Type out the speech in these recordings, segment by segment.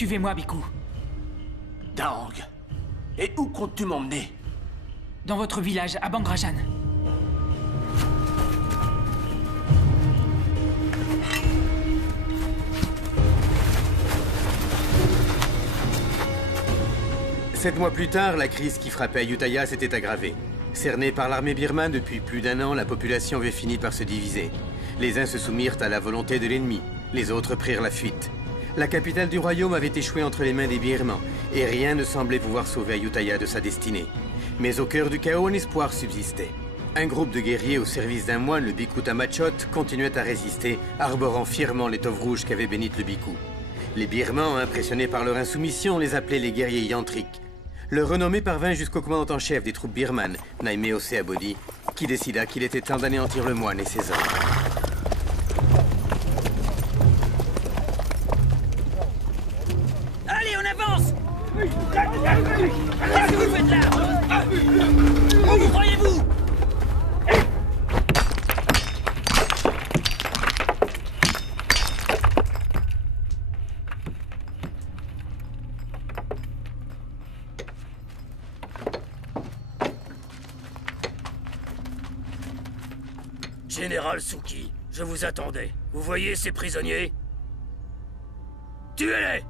Suivez-moi, Biku. Dang. Et où comptes-tu m'emmener? Dans votre village, à Bangrajan. Sept mois plus tard, la crise qui frappait Ayutthaya s'était aggravée. Cernée par l'armée birmane depuis plus d'un an, la population avait fini par se diviser. Les uns se soumirent à la volonté de l'ennemi, les autres prirent la fuite. La capitale du royaume avait échoué entre les mains des Birmans, et rien ne semblait pouvoir sauver Ayutthaya de sa destinée. Mais au cœur du chaos, un espoir subsistait. Un groupe de guerriers au service d'un moine, le Bhikkhu Tamachot, continuait à résister, arborant fièrement l'étoffe rouge qu'avait bénite le Bhikkhu. Les Birmans, impressionnés par leur insoumission, les appelaient les guerriers yantriques. Leur renommée parvint jusqu'au commandant en chef des troupes birmanes, Naimeo Seabody, qui décida qu'il était temps d'anéantir le moine et ses hommes. Allez, on avance! Qu'est-ce que vous faites là? Où croyez-vous? Général Suki, je vous attendais. Vous voyez ces prisonniers? Tuez-les!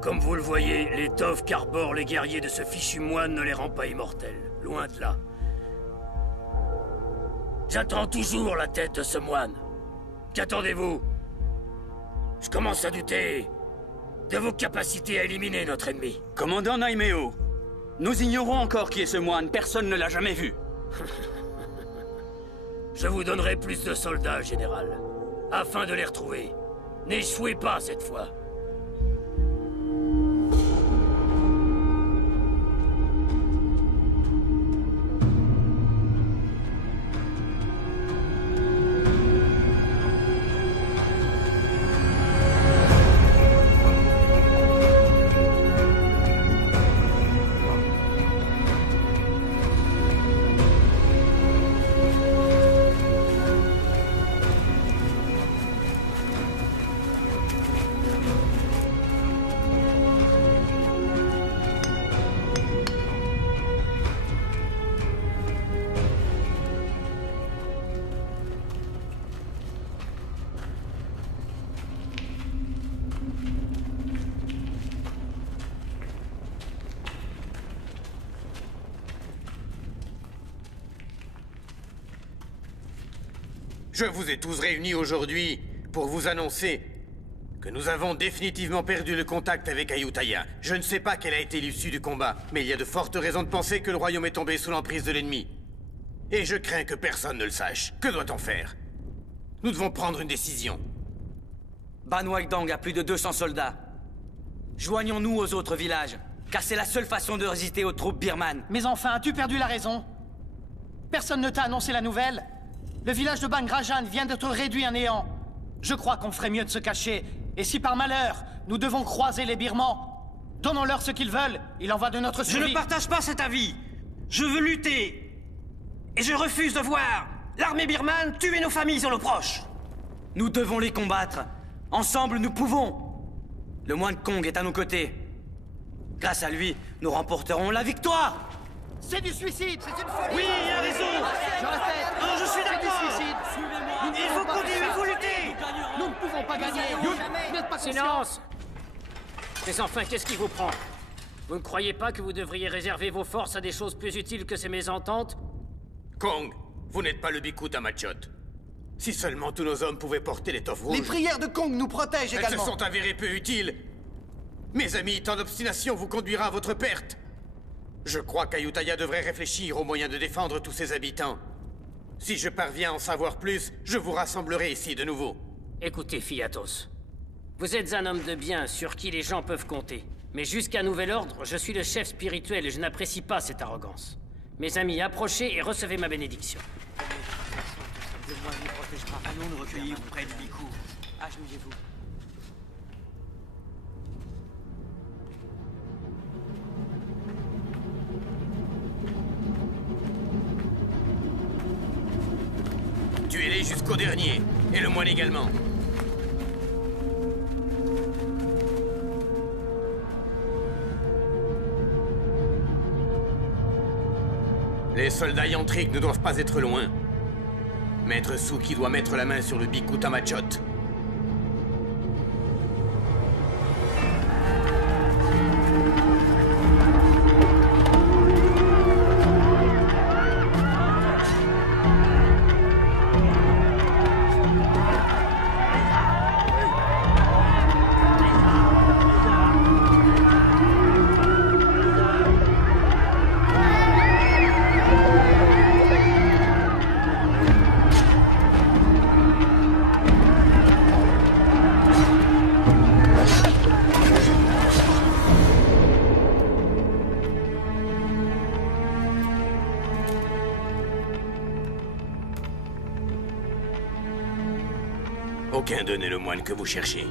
Comme vous le voyez, l'étoffe qu'arborent les guerriers de ce fichu moine ne les rend pas immortels. Loin de là. J'attends toujours la tête de ce moine. Qu'attendez-vous? Je commence à douter de vos capacités à éliminer notre ennemi. Commandant Naimeo, nous ignorons encore qui est ce moine. Personne ne l'a jamais vu. Je vous donnerai plus de soldats, général, afin de les retrouver. N'échouez pas cette fois. Je vous ai tous réunis aujourd'hui pour vous annoncer que nous avons définitivement perdu le contact avec Ayutthaya. Je ne sais pas quelle a été l'issue du combat, mais il y a de fortes raisons de penser que le royaume est tombé sous l'emprise de l'ennemi. Et je crains que personne ne le sache. Que doit-on faire? Nous devons prendre une décision. Ban Waidang a plus de 200 soldats. Joignons-nous aux autres villages, car c'est la seule façon de résister aux troupes birmanes. Mais enfin, as-tu perdu la raison? Personne ne t'a annoncé la nouvelle? Le village de Bangrajan vient d'être réduit à néant. Je crois qu'on ferait mieux de se cacher. Et si par malheur, nous devons croiser les Birmans, donnons-leur ce qu'ils veulent. Il en va de notre survie. Je ne partage pas cet avis. Je veux lutter. Et je refuse de voir l'armée birmane tuer nos familles et nos proches. Nous devons les combattre. Ensemble, nous pouvons. Le moine Kong est à nos côtés. Grâce à lui, nous remporterons la victoire. C'est du suicide, c'est une folie. Oui, il a raison. Je répète. Non, je suis d'accord. C'est du suicide. Il faut continuer, il faut lutter. Nous ne pouvons pas gagner. Vous n'êtes pas conscients. Silence! Mais enfin, qu'est-ce qui vous prend? Vous ne croyez pas que vous devriez réserver vos forces à des choses plus utiles que ces mésententes? Kong, vous n'êtes pas le Bhikkhu Tamachot. Si seulement tous nos hommes pouvaient porter l'étoffe rouge... Les prières de Kong nous protègent Elles se également. sont avérées peu utiles. Mes amis, tant d'obstination vous conduira à votre perte. Je crois qu'Ayutthaya devrait réfléchir aux moyens de défendre tous ses habitants. Si je parviens à en savoir plus, je vous rassemblerai ici de nouveau. Écoutez, Fiatos. Vous êtes un homme de bien sur qui les gens peuvent compter. Mais jusqu'à nouvel ordre, je suis le chef spirituel et je n'apprécie pas cette arrogance. Mes amis, approchez et recevez ma bénédiction. Le moine nous protégera. Allons nous recueillir près du Bhikkhu. Agenouillez-vous. Tuez-les jusqu'au dernier. Et le moine également. Les soldats yantriques ne doivent pas être loin. Maître Suki doit mettre la main sur le Bhikkhu Tamachot. Aucun d'eux n'est le moine que vous cherchez.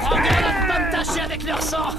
Prends garde à ne pas me tâcher avec leur sang.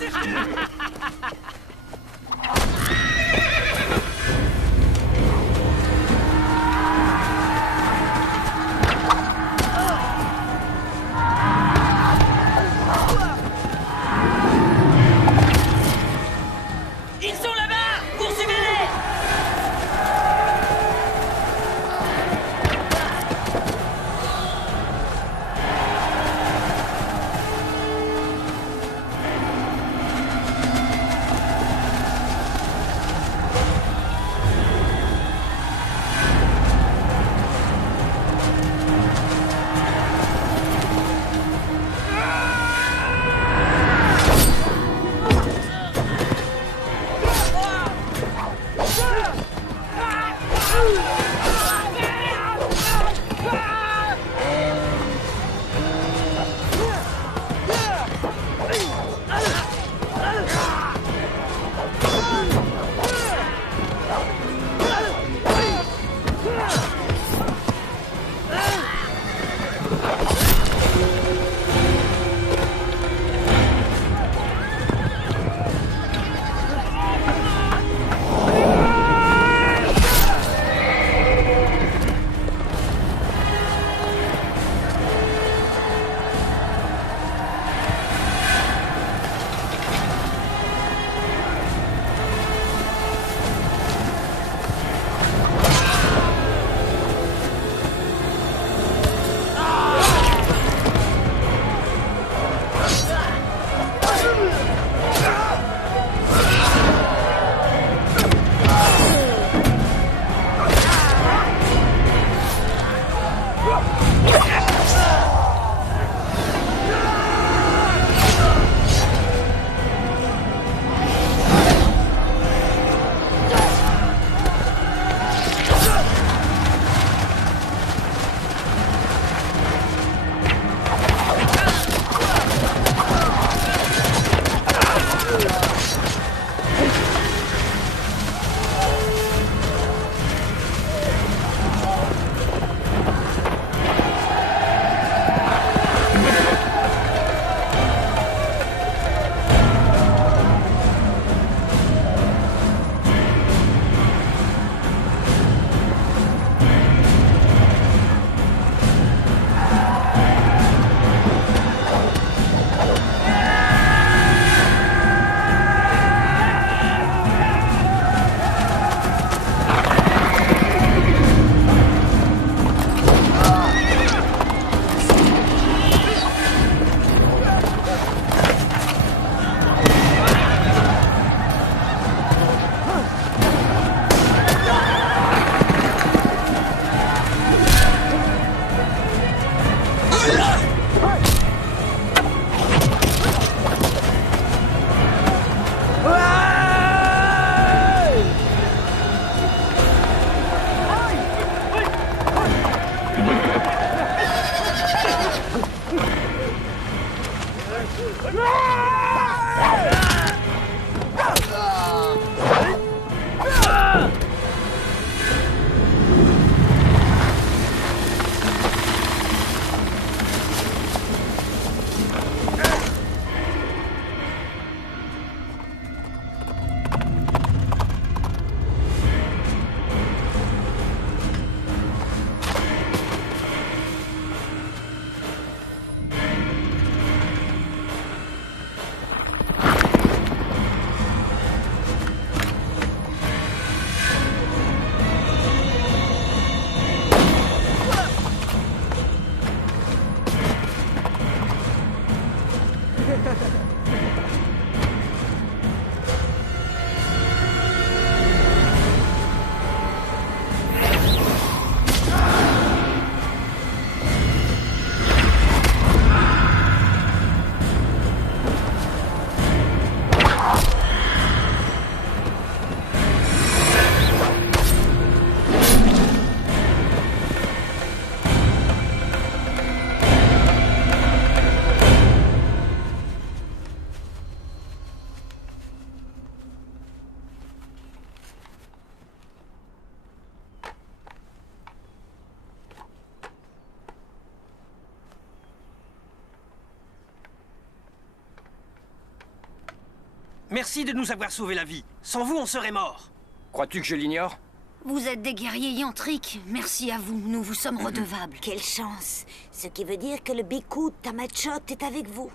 Merci de nous avoir sauvé la vie. Sans vous, on serait morts. Crois-tu que je l'ignore? Vous êtes des guerriers yantriques. Merci à vous, nous vous sommes redevables. Quelle chance. Ce qui veut dire que le Biku Tamachot est avec vous.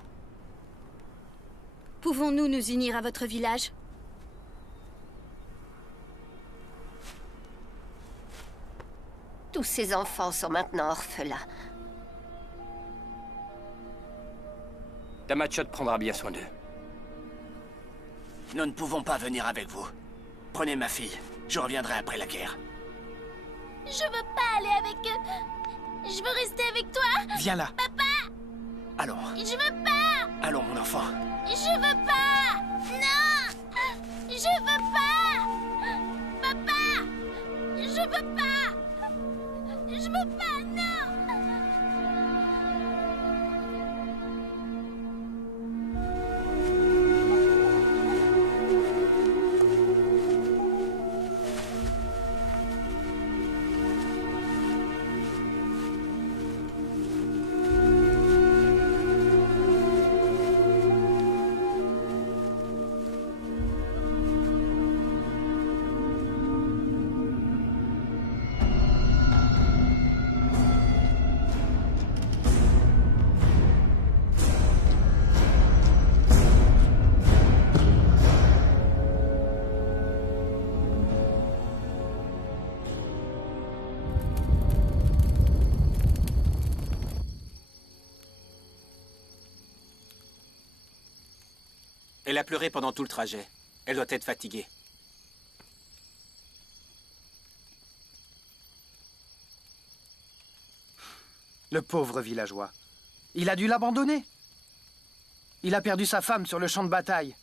Pouvons-nous nous unir à votre village? Tous ces enfants sont maintenant orphelins. Tamachot prendra bien soin d'eux. Nous ne pouvons pas venir avec vous. Prenez ma fille. Je reviendrai après la guerre. Je veux pas aller avec eux. Je veux rester avec toi. Viens là. Papa! Allons. Je veux pas! Allons, mon enfant. Je veux pas! Non! Je veux pas! Papa! Je veux pas! Je veux pas, non! Elle a pleuré pendant tout le trajet. Elle doit être fatiguée. Le pauvre villageois. Il a dû l'abandonner. Il a perdu sa femme sur le champ de bataille.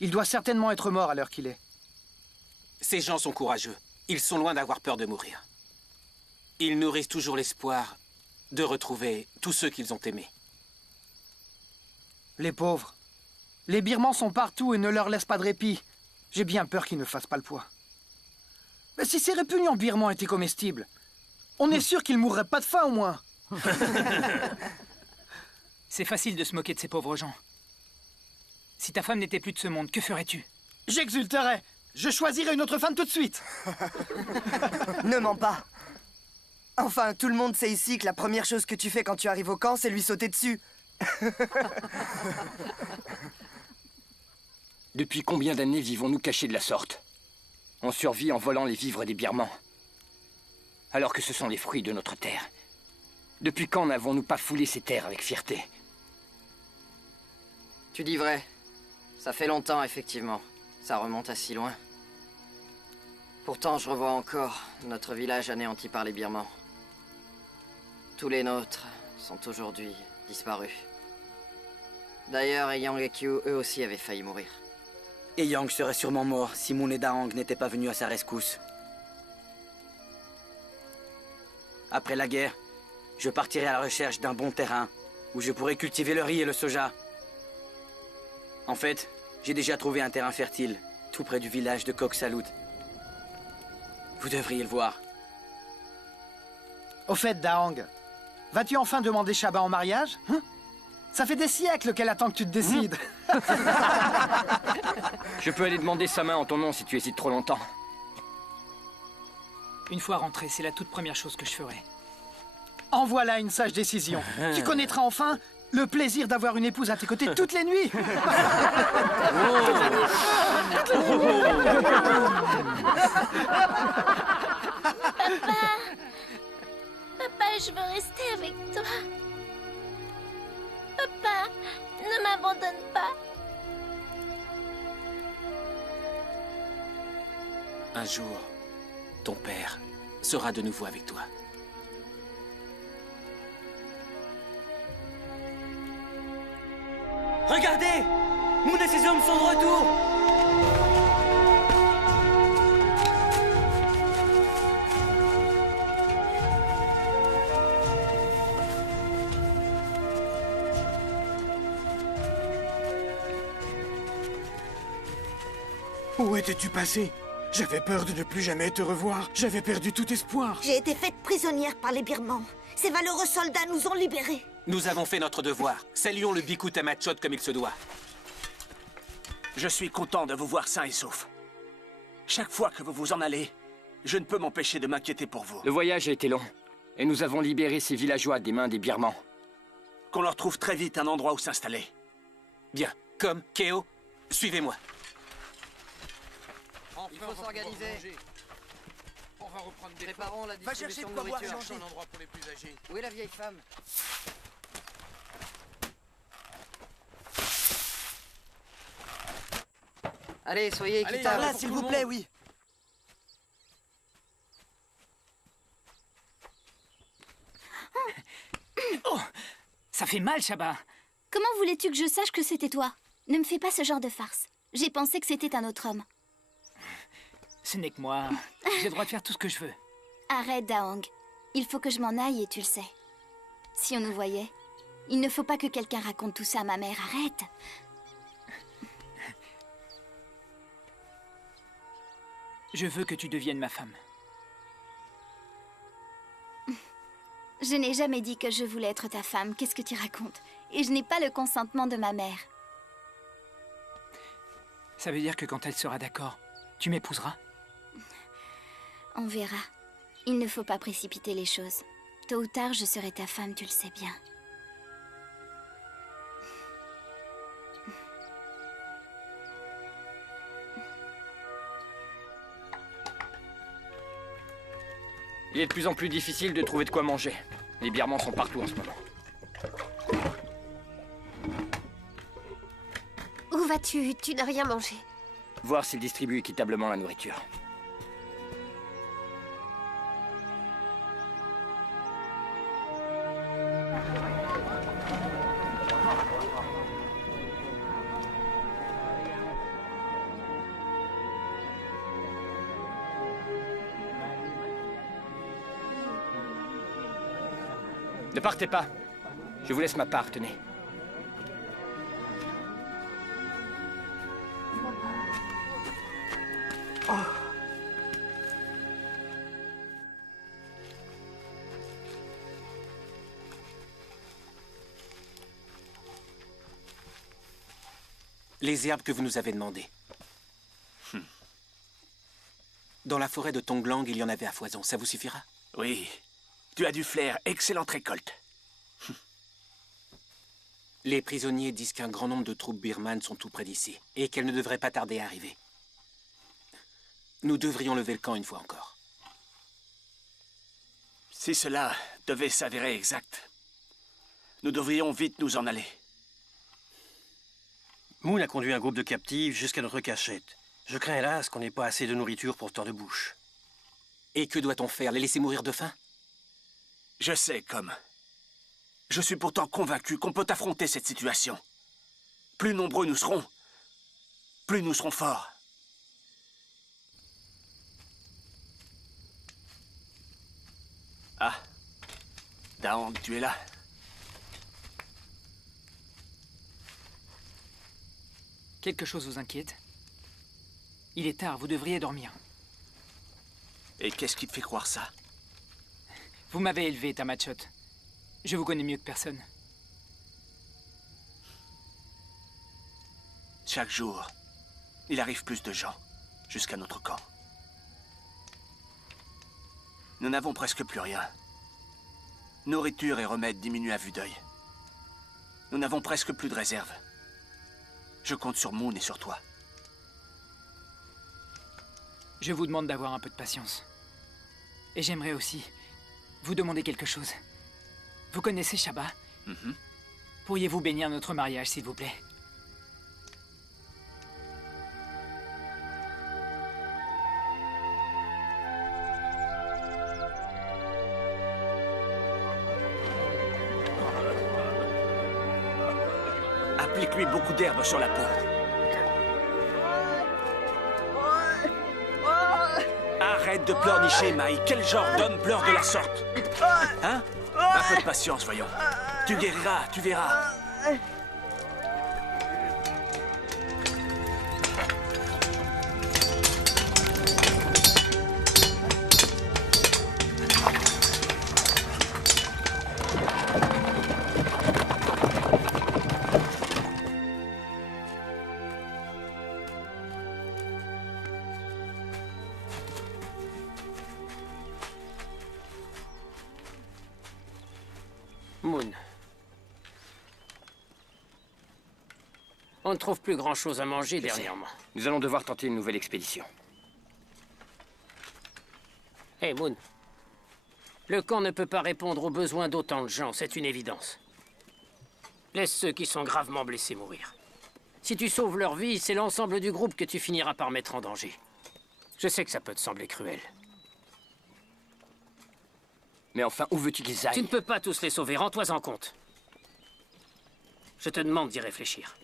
Il doit certainement être mort à l'heure qu'il est. Ces gens sont courageux. Ils sont loin d'avoir peur de mourir. Ils nourrissent toujours l'espoir de retrouver tous ceux qu'ils ont aimés. Les pauvres. Les Birmans sont partout et ne leur laissent pas de répit. J'ai bien peur qu'ils ne fassent pas le poids. Mais si ces répugnants birmans étaient comestibles, on est sûr qu'ils mourraient pas de faim au moins. C'est facile de se moquer de ces pauvres gens. Si ta femme n'était plus de ce monde, que ferais-tu? J'exulterais. Je choisirais une autre femme tout de suite. Ne mens pas. Enfin, tout le monde sait ici que la première chose que tu fais quand tu arrives au camp, c'est lui sauter dessus. Depuis combien d'années vivons-nous cachés de la sorte? On survit en volant les vivres des Birmans. Alors que ce sont les fruits de notre terre. Depuis quand n'avons-nous pas foulé ces terres avec fierté? Tu dis vrai. Ça fait longtemps, effectivement. Ça remonte à si loin. Pourtant, je revois encore notre village anéanti par les Birmans. Tous les nôtres sont aujourd'hui disparus. D'ailleurs, Eyang et Kyu, eux aussi, avaient failli mourir. Eyang serait sûrement mort si Moon et Daang n'étaient pas venus à sa rescousse. Après la guerre, je partirai à la recherche d'un bon terrain où je pourrai cultiver le riz et le soja. En fait, j'ai déjà trouvé un terrain fertile, tout près du village de Kok Salut. Vous devriez le voir. Au fait, Daang, vas-tu enfin demander Shaba en mariage? Ça fait des siècles qu'elle attend que tu te décides. Je peux aller demander sa main en ton nom si tu hésites trop longtemps. Une fois rentré, c'est la toute première chose que je ferai. En voilà une sage décision. Tu connaîtras enfin le plaisir d'avoir une épouse à tes côtés toutes les nuits. Papa, je veux rester avec toi. Papa, ne m'abandonne pas. Un jour, ton père sera de nouveau avec toi. Regardez! Moon et ses hommes sont de retour! Où étais-tu passé? J'avais peur de ne plus jamais te revoir. J'avais perdu tout espoir. J'ai été faite prisonnière par les Birmans. Ces valeureux soldats nous ont libérés. Nous avons fait notre devoir. Saluons le Biku Tamachot comme il se doit. Je suis content de vous voir sains et saufs. Chaque fois que vous vous en allez, je ne peux m'empêcher de m'inquiéter pour vous. Le voyage a été long, et nous avons libéré ces villageois des mains des Birmans. Qu'on leur trouve très vite un endroit où s'installer. Bien. Comme, Keo, suivez-moi. Il faut s'organiser. On va reprendre des Préparons la distribution de nourriture. un endroit pour les plus âgés. Où est la vieille femme? Allez, soyez équitables. Par là, s'il vous plaît, oui. Oh, ça fait mal, Shaba. Comment voulais-tu que je sache que c'était toi? Ne me fais pas ce genre de farce. J'ai pensé que c'était un autre homme. Ce n'est que moi. J'ai le droit de faire tout ce que je veux. Arrête, Daong. Il faut que je m'en aille et tu le sais. Si on nous voyait, il ne faut pas que quelqu'un raconte tout ça à ma mère. Arrête. Je veux que tu deviennes ma femme. Je n'ai jamais dit que je voulais être ta femme. Qu'est-ce que tu racontes? Et je n'ai pas le consentement de ma mère. Ça veut dire que quand elle sera d'accord, tu m'épouseras? On verra. Il ne faut pas précipiter les choses. Tôt ou tard, je serai ta femme, tu le sais bien. Il est de plus en plus difficile de trouver de quoi manger. Les Birmans sont partout en ce moment. Où vas-tu? Tu n'as rien mangé. Voir s'ils distribuent équitablement la nourriture. Ne partez pas. Je vous laisse ma part, tenez. Les herbes que vous nous avez demandées. Dans la forêt de Tonglang, il y en avait à foison. Ça vous suffira? Oui. Tu as du flair. Excellente récolte. Les prisonniers disent qu'un grand nombre de troupes birmanes sont tout près d'ici et qu'elles ne devraient pas tarder à arriver. Nous devrions lever le camp une fois encore. Si cela devait s'avérer exact, nous devrions vite nous en aller. Moon a conduit un groupe de captifs jusqu'à notre cachette. Je crains hélas qu'on n'ait pas assez de nourriture pour tant de bouches. Et que doit-on faire? Les laisser mourir de faim? Je sais, comme. Je suis pourtant convaincu qu'on peut affronter cette situation. Plus nombreux nous serons, plus nous serons forts. Ah, Daong, tu es là. Quelque chose vous inquiète? Il est tard, vous devriez dormir. Et qu'est-ce qui te fait croire ça? Vous m'avez élevé, Tamachot. Je vous connais mieux que personne. Chaque jour, il arrive plus de gens jusqu'à notre camp. Nous n'avons presque plus rien. Nourriture et remèdes diminuent à vue d'œil. Nous n'avons presque plus de réserve. Je compte sur Moon et sur toi. Je vous demande d'avoir un peu de patience. Et j'aimerais aussi vous demander quelque chose. Vous connaissez Shaba? Pourriez-vous bénir notre mariage, s'il vous plaît? Applique-lui beaucoup d'herbe sur la peau. Arrête de pleurnicher, Mai. Quel genre d'homme pleure de la sorte? Hein? Un peu de patience, voyons. Tu guériras, tu verras. Moon. On ne trouve plus grand-chose à manger dernièrement. Nous allons devoir tenter une nouvelle expédition. Hey, Moon. Le camp ne peut pas répondre aux besoins d'autant de gens, c'est une évidence. Laisse ceux qui sont gravement blessés mourir. Si tu sauves leur vie, c'est l'ensemble du groupe que tu finiras par mettre en danger. Je sais que ça peut te sembler cruel. Mais enfin, où veux-tu qu'ils aillent? Tu ne peux pas tous les sauver, rends-toi en compte. Je te demande d'y réfléchir.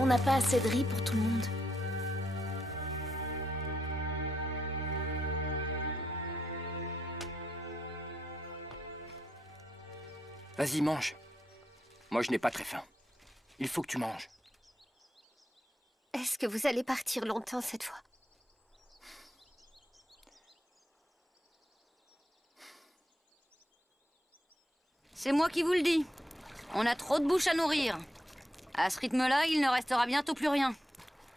On n'a pas assez de riz pour tout le monde. Vas-y, mange. Moi, je n'ai pas très faim. Il faut que tu manges. Est-ce que vous allez partir longtemps cette fois? C'est moi qui vous le dis. On a trop de bouches à nourrir. À ce rythme-là, il ne restera bientôt plus rien.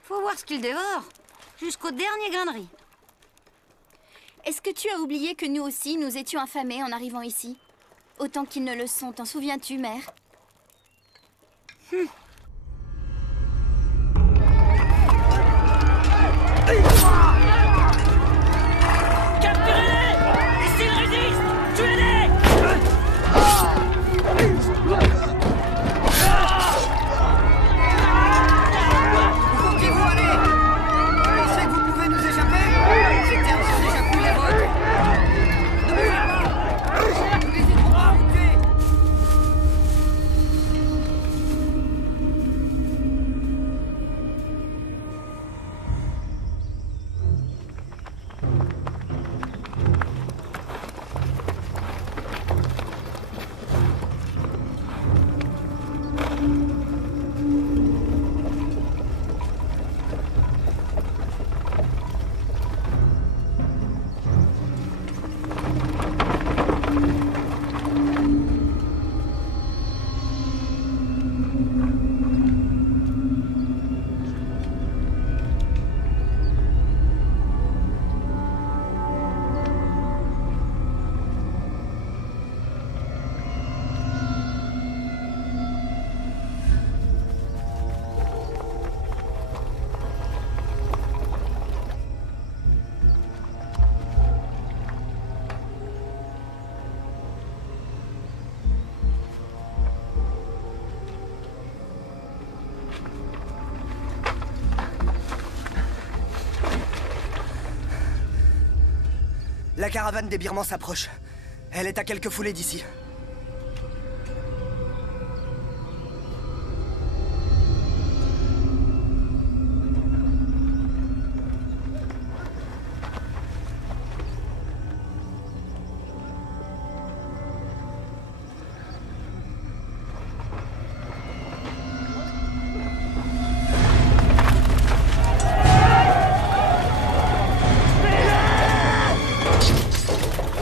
Faut voir ce qu'il dévore. Jusqu'au dernier grain de riz. Est-ce que tu as oublié que nous aussi, nous étions affamés en arrivant ici? Autant qu'ils ne le sont, t'en souviens-tu, mère? Capturez-les! Et s'ils résistent, tuez-les! Où comptez-vous aller? Vous pensez que vous pouvez nous échapper? Ces terres sont déjà plus les vôtres. Ne bougez pas! Nous n'hésiterons pas à vous tuer! La caravane des Birmans s'approche. Elle est à quelques foulées d'ici.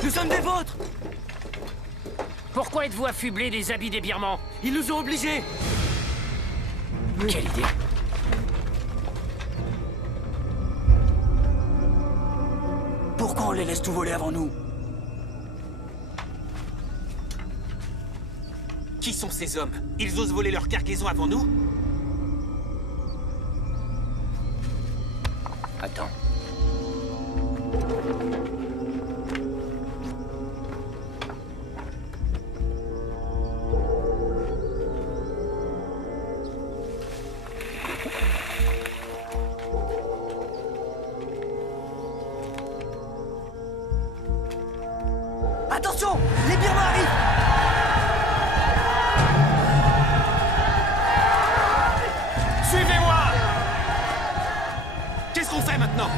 Nous sommes des vôtres! Pourquoi êtes-vous affublés des habits des Birmans? Ils nous ont obligés! Quelle idée! Pourquoi on les laisse tout voler avant nous? Qui sont ces hommes? Ils osent voler leur cargaison avant nous? Attends. Attention! Les Birmans arrivent! Suivez-moi! Qu'est-ce qu'on fait maintenant?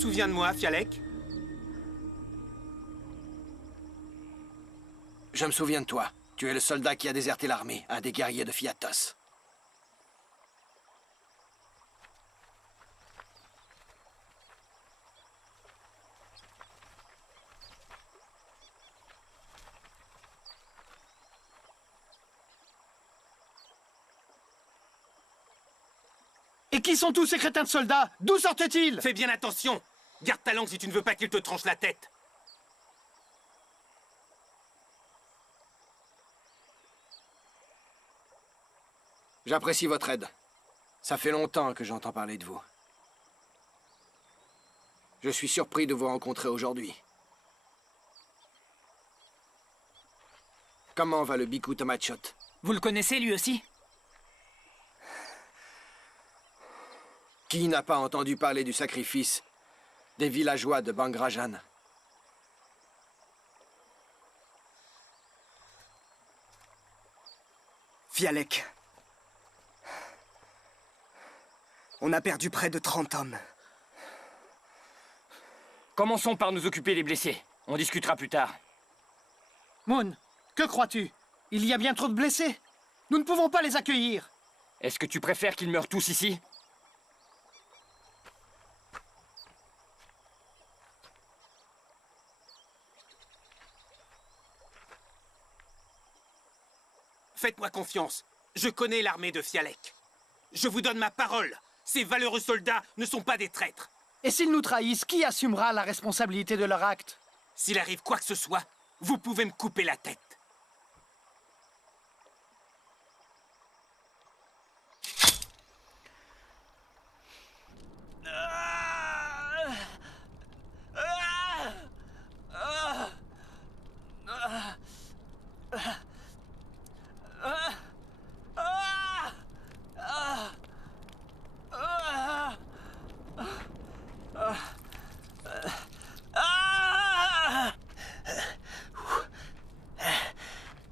souviens de moi, Fialek? Je me souviens de toi. Tu es le soldat qui a déserté l'armée, un des guerriers de Fiatos. Et qui sont tous ces crétins de soldats? D'où sortent-ils? Fais bien attention! Garde ta langue si tu ne veux pas qu'il te tranche la tête! J'apprécie votre aide. Ça fait longtemps que j'entends parler de vous. Je suis surpris de vous rencontrer aujourd'hui. Comment va le Biku Tamachot? Vous le connaissez, lui aussi? Qui n'a pas entendu parler du sacrifice des villageois de Bangrajan? Fialek. On a perdu près de 30 hommes. Commençons par nous occuper des blessés. On discutera plus tard. Moon, que crois-tu? Il y a bien trop de blessés. Nous ne pouvons pas les accueillir. Est-ce que tu préfères qu'ils meurent tous ici? Faites-moi confiance. Je connais l'armée de Fialek. Je vous donne ma parole. Ces valeureux soldats ne sont pas des traîtres. Et s'ils nous trahissent, qui assumera la responsabilité de leur acte? S'il arrive quoi que ce soit, vous pouvez me couper la tête.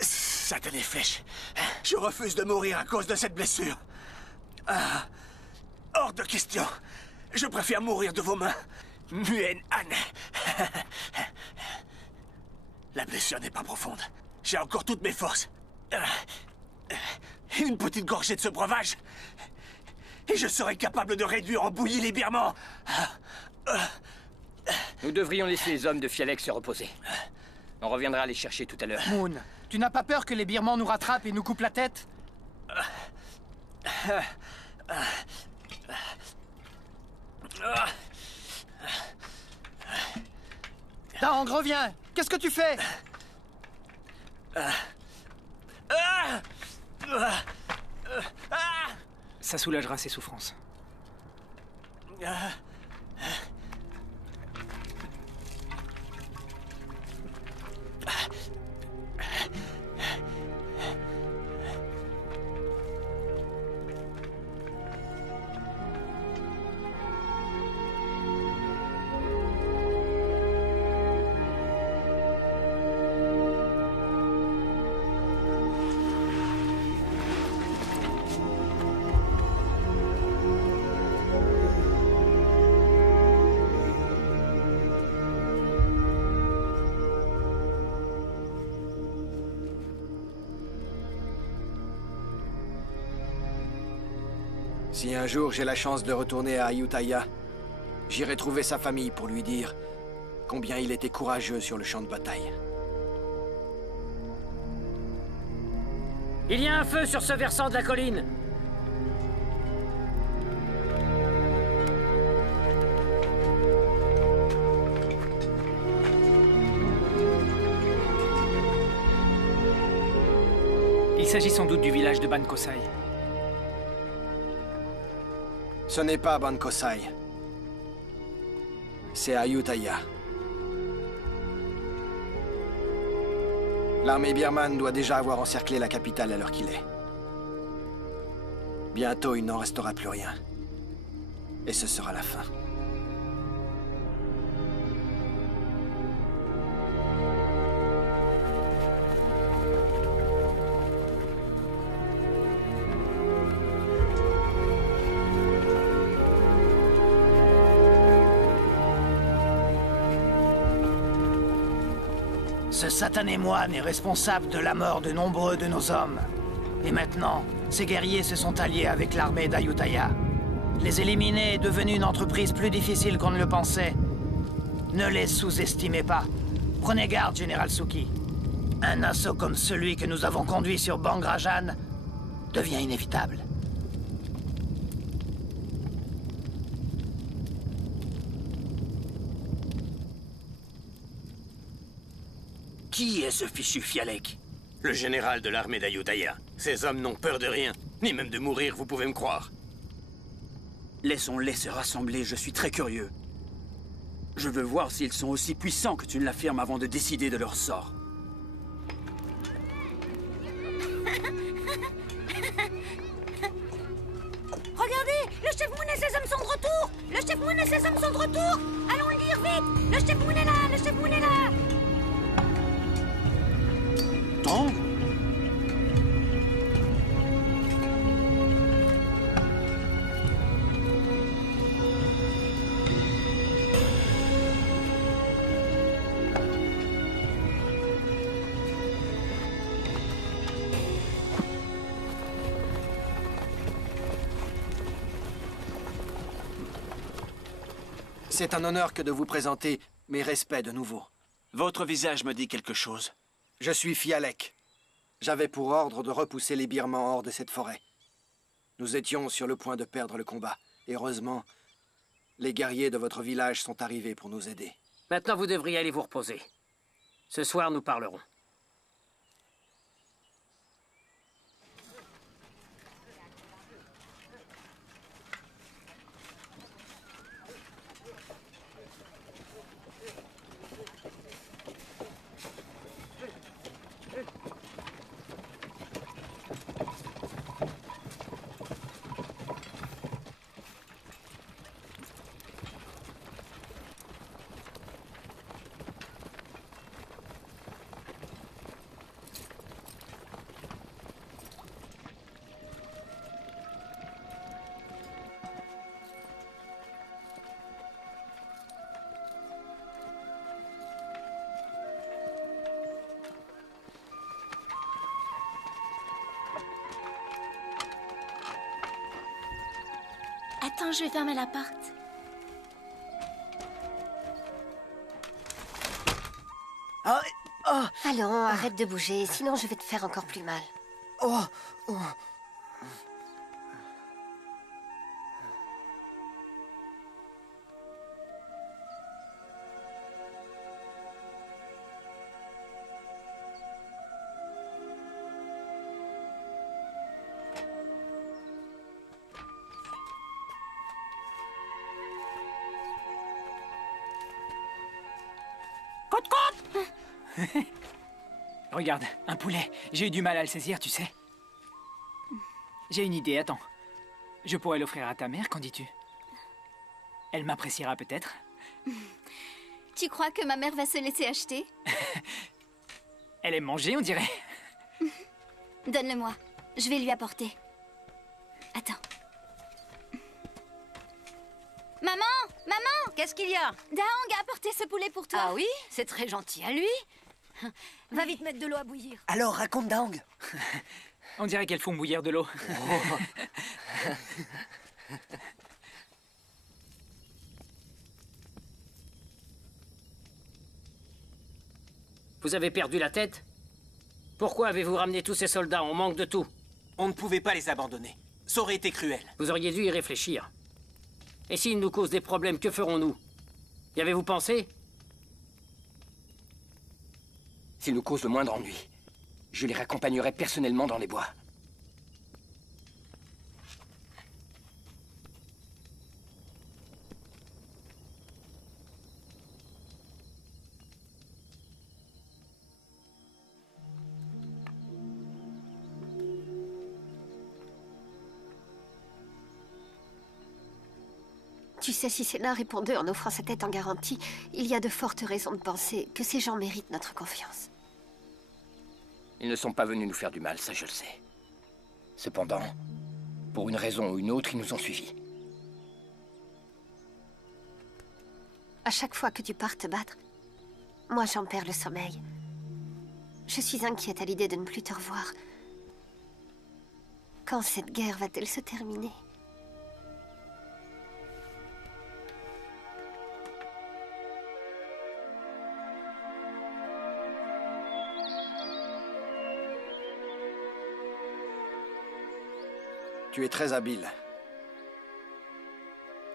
Satanées flèches. Je refuse de mourir à cause de cette blessure. Hors de question. Je préfère mourir de vos mains. Muen Han. La blessure n'est pas profonde. J'ai encore toutes mes forces. Une petite gorgée de ce breuvage, et je serai capable de réduire en bouillie les birmans. Nous devrions laisser les hommes de Fialek se reposer. On reviendra les chercher tout à l'heure. Moon, tu n'as pas peur que les Birmans nous rattrapent et nous coupent la tête? Tang, reviens! Qu'est-ce que tu fais? Ça soulagera ses souffrances. Si un jour j'ai la chance de retourner à Ayutthaya, j'irai trouver sa famille pour lui dire combien il était courageux sur le champ de bataille. Il y a un feu sur ce versant de la colline. Il s'agit sans doute du village de Ban Kosai. Ce n'est pas Ban Kosai. C'est Ayutthaya. L'armée birmane doit déjà avoir encerclé la capitale à l'heure qu'il est. Bientôt, il n'en restera plus rien. Et ce sera la fin. Ce satané moine est responsable de la mort de nombreux de nos hommes. Et maintenant, ces guerriers se sont alliés avec l'armée d'Ayutthaya. Les éliminer est devenu une entreprise plus difficile qu'on ne le pensait. Ne les sous-estimez pas. Prenez garde, Général Suki. Un assaut comme celui que nous avons conduit sur Bangrajan devient inévitable. Qui est ce fichu Fialek? Le général de l'armée d'Ayutthaya. Ces hommes n'ont peur de rien, ni même de mourir, vous pouvez me croire. Laissons-les se rassembler, je suis très curieux. Je veux voir s'ils sont aussi puissants que tu ne l'affirmes avant de décider de leur sort. Regardez, le chef Moon et ses hommes sont de retour. Le chef Moon et ses hommes sont de retour. Allons le dire vite. Le chef Moon est là, le chef Moon est là. Tong ? C'est un honneur que de vous présenter mes respects de nouveau. Votre visage me dit quelque chose. Je suis Fialek. J'avais pour ordre de repousser les Birmans hors de cette forêt. Nous étions sur le point de perdre le combat. Et heureusement, les guerriers de votre village sont arrivés pour nous aider. Maintenant, vous devriez aller vous reposer. Ce soir, nous parlerons. Attends, je vais fermer la porte. Allons, arrête de bouger, sinon je vais te faire encore plus mal. Regarde, un poulet. J'ai eu du mal à le saisir, tu sais. J'ai une idée, attends. Je pourrais l'offrir à ta mère, qu'en dis-tu? Elle m'appréciera peut-être. Tu crois que ma mère va se laisser acheter? Elle aime manger, on dirait. Donne-le-moi. Je vais lui apporter. Attends. Maman! Maman! Qu'est-ce qu'il y a? Daong a apporté ce poulet pour toi. Ah oui? C'est très gentil à lui. Va vite mettre de l'eau à bouillir. Alors, raconte Daong. On dirait qu'elles font bouillir de l'eau. Vous avez perdu la tête? Pourquoi avez-vous ramené tous ces soldats? On manque de tout. On ne pouvait pas les abandonner. Ça aurait été cruel. Vous auriez dû y réfléchir. Et s'ils nous causent des problèmes, que ferons-nous? Y avez-vous pensé? S'ils nous causent le moindre ennui, je les raccompagnerai personnellement dans les bois. Tu sais, si Sénat répondait en offrant sa tête en garantie, il y a de fortes raisons de penser que ces gens méritent notre confiance. Ils ne sont pas venus nous faire du mal, ça je le sais. Cependant, pour une raison ou une autre, ils nous ont suivis. À chaque fois que tu pars te battre, moi j'en perds le sommeil. Je suis inquiète à l'idée de ne plus te revoir. Quand cette guerre va-t-elle se terminer? Tu es très habile.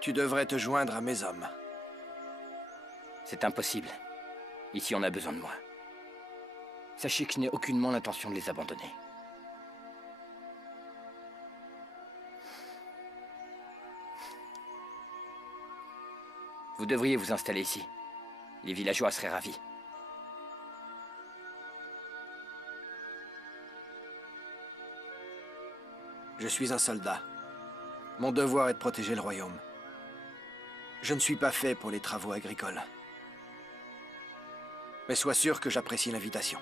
Tu devrais te joindre à mes hommes. C'est impossible. Ici, on a besoin de moi. Sachez que je n'ai aucunement l'intention de les abandonner. Vous devriez vous installer ici. Les villageois seraient ravis. Je suis un soldat. Mon devoir est de protéger le royaume. Je ne suis pas fait pour les travaux agricoles. Mais sois sûr que j'apprécie l'invitation.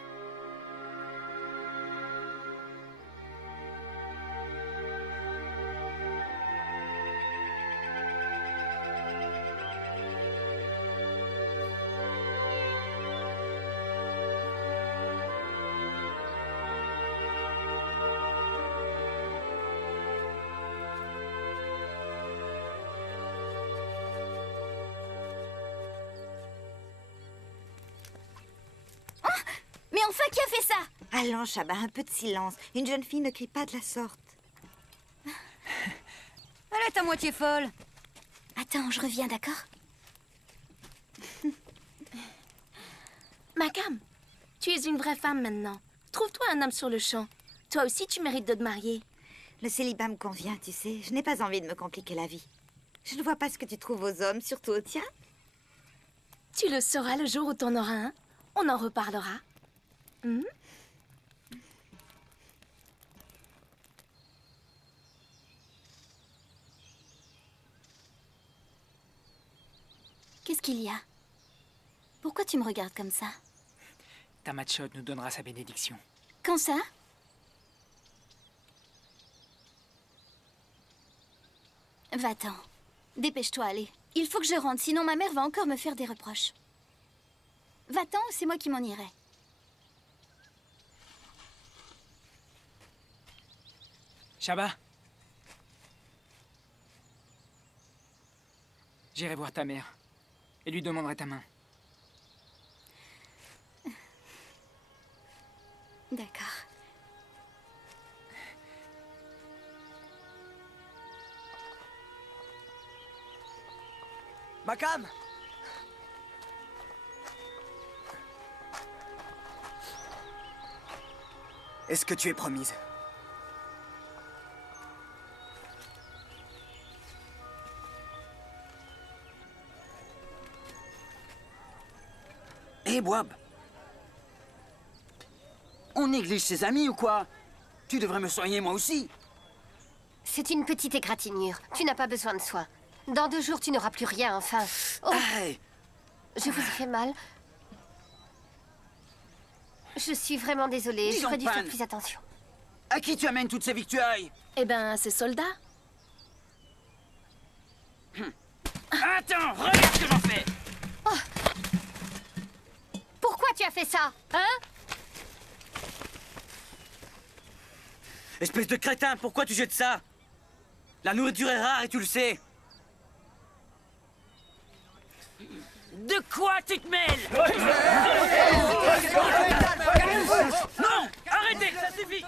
Mais enfin, qui a fait ça? Allons, Chaba, un peu de silence. Une jeune fille ne crie pas de la sorte. Elle est à moitié folle. Attends, je reviens, d'accord? Makam, tu es une vraie femme maintenant. Trouve-toi un homme sur le champ. Toi aussi, tu mérites de te marier. Le célibat me convient, tu sais. Je n'ai pas envie de me compliquer la vie. Je ne vois pas ce que tu trouves aux hommes, surtout aux tiens. Tu le sauras le jour où t'en auras un. On en reparlera. Qu'est-ce qu'il y a? Pourquoi tu me regardes comme ça? Tamachot nous donnera sa bénédiction. Quand ça? Va-t'en. Dépêche-toi, allez. Il faut que je rentre, sinon ma mère va encore me faire des reproches. Va-t'en ou c'est moi qui m'en irai? Chaba. J'irai voir ta mère et lui demanderai ta main. D'accord. Makam! Est-ce que tu es promise? Hé, Boab! On néglige ses amis ou quoi? Tu devrais me soigner moi aussi. C'est une petite égratignure. Tu n'as pas besoin de soins. Dans 2 jours, tu n'auras plus rien, enfin. Oh. Hey. Je vous ai fait mal. Je suis vraiment désolée. J'aurais dû faire plus attention. À qui tu amènes toutes ces victuailles? Eh ben, à ces soldats. Attends, regarde ce que j'en fais! Oh. Pourquoi tu as fait ça, hein? Espèce de crétin, pourquoi tu jettes ça? La nourriture est rare et tu le sais. De quoi tu te mêles? Non! Arrêtez, ça suffit!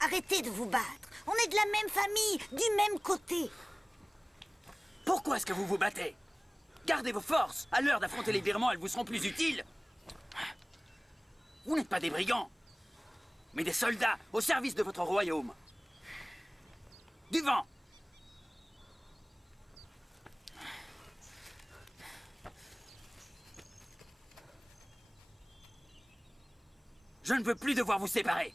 Arrêtez de vous battre. On est de la même famille, du même côté. Pourquoi est-ce que vous vous battez? Gardez vos forces. À l'heure d'affronter les Birmans, elles vous seront plus utiles. Vous n'êtes pas des brigands, mais des soldats au service de votre royaume. Du vent! Je ne veux plus devoir vous séparer.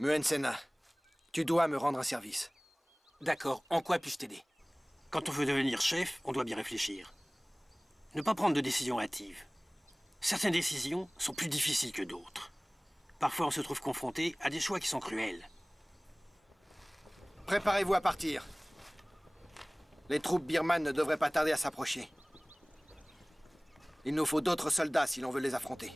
Muensena, tu dois me rendre un service. D'accord, en quoi puis-je t'aider? Quand on veut devenir chef, on doit bien réfléchir. Ne pas prendre de décisions hâtives. Certaines décisions sont plus difficiles que d'autres. Parfois, on se trouve confronté à des choix qui sont cruels. Préparez-vous à partir. Les troupes birmanes ne devraient pas tarder à s'approcher. Il nous faut d'autres soldats si l'on veut les affronter.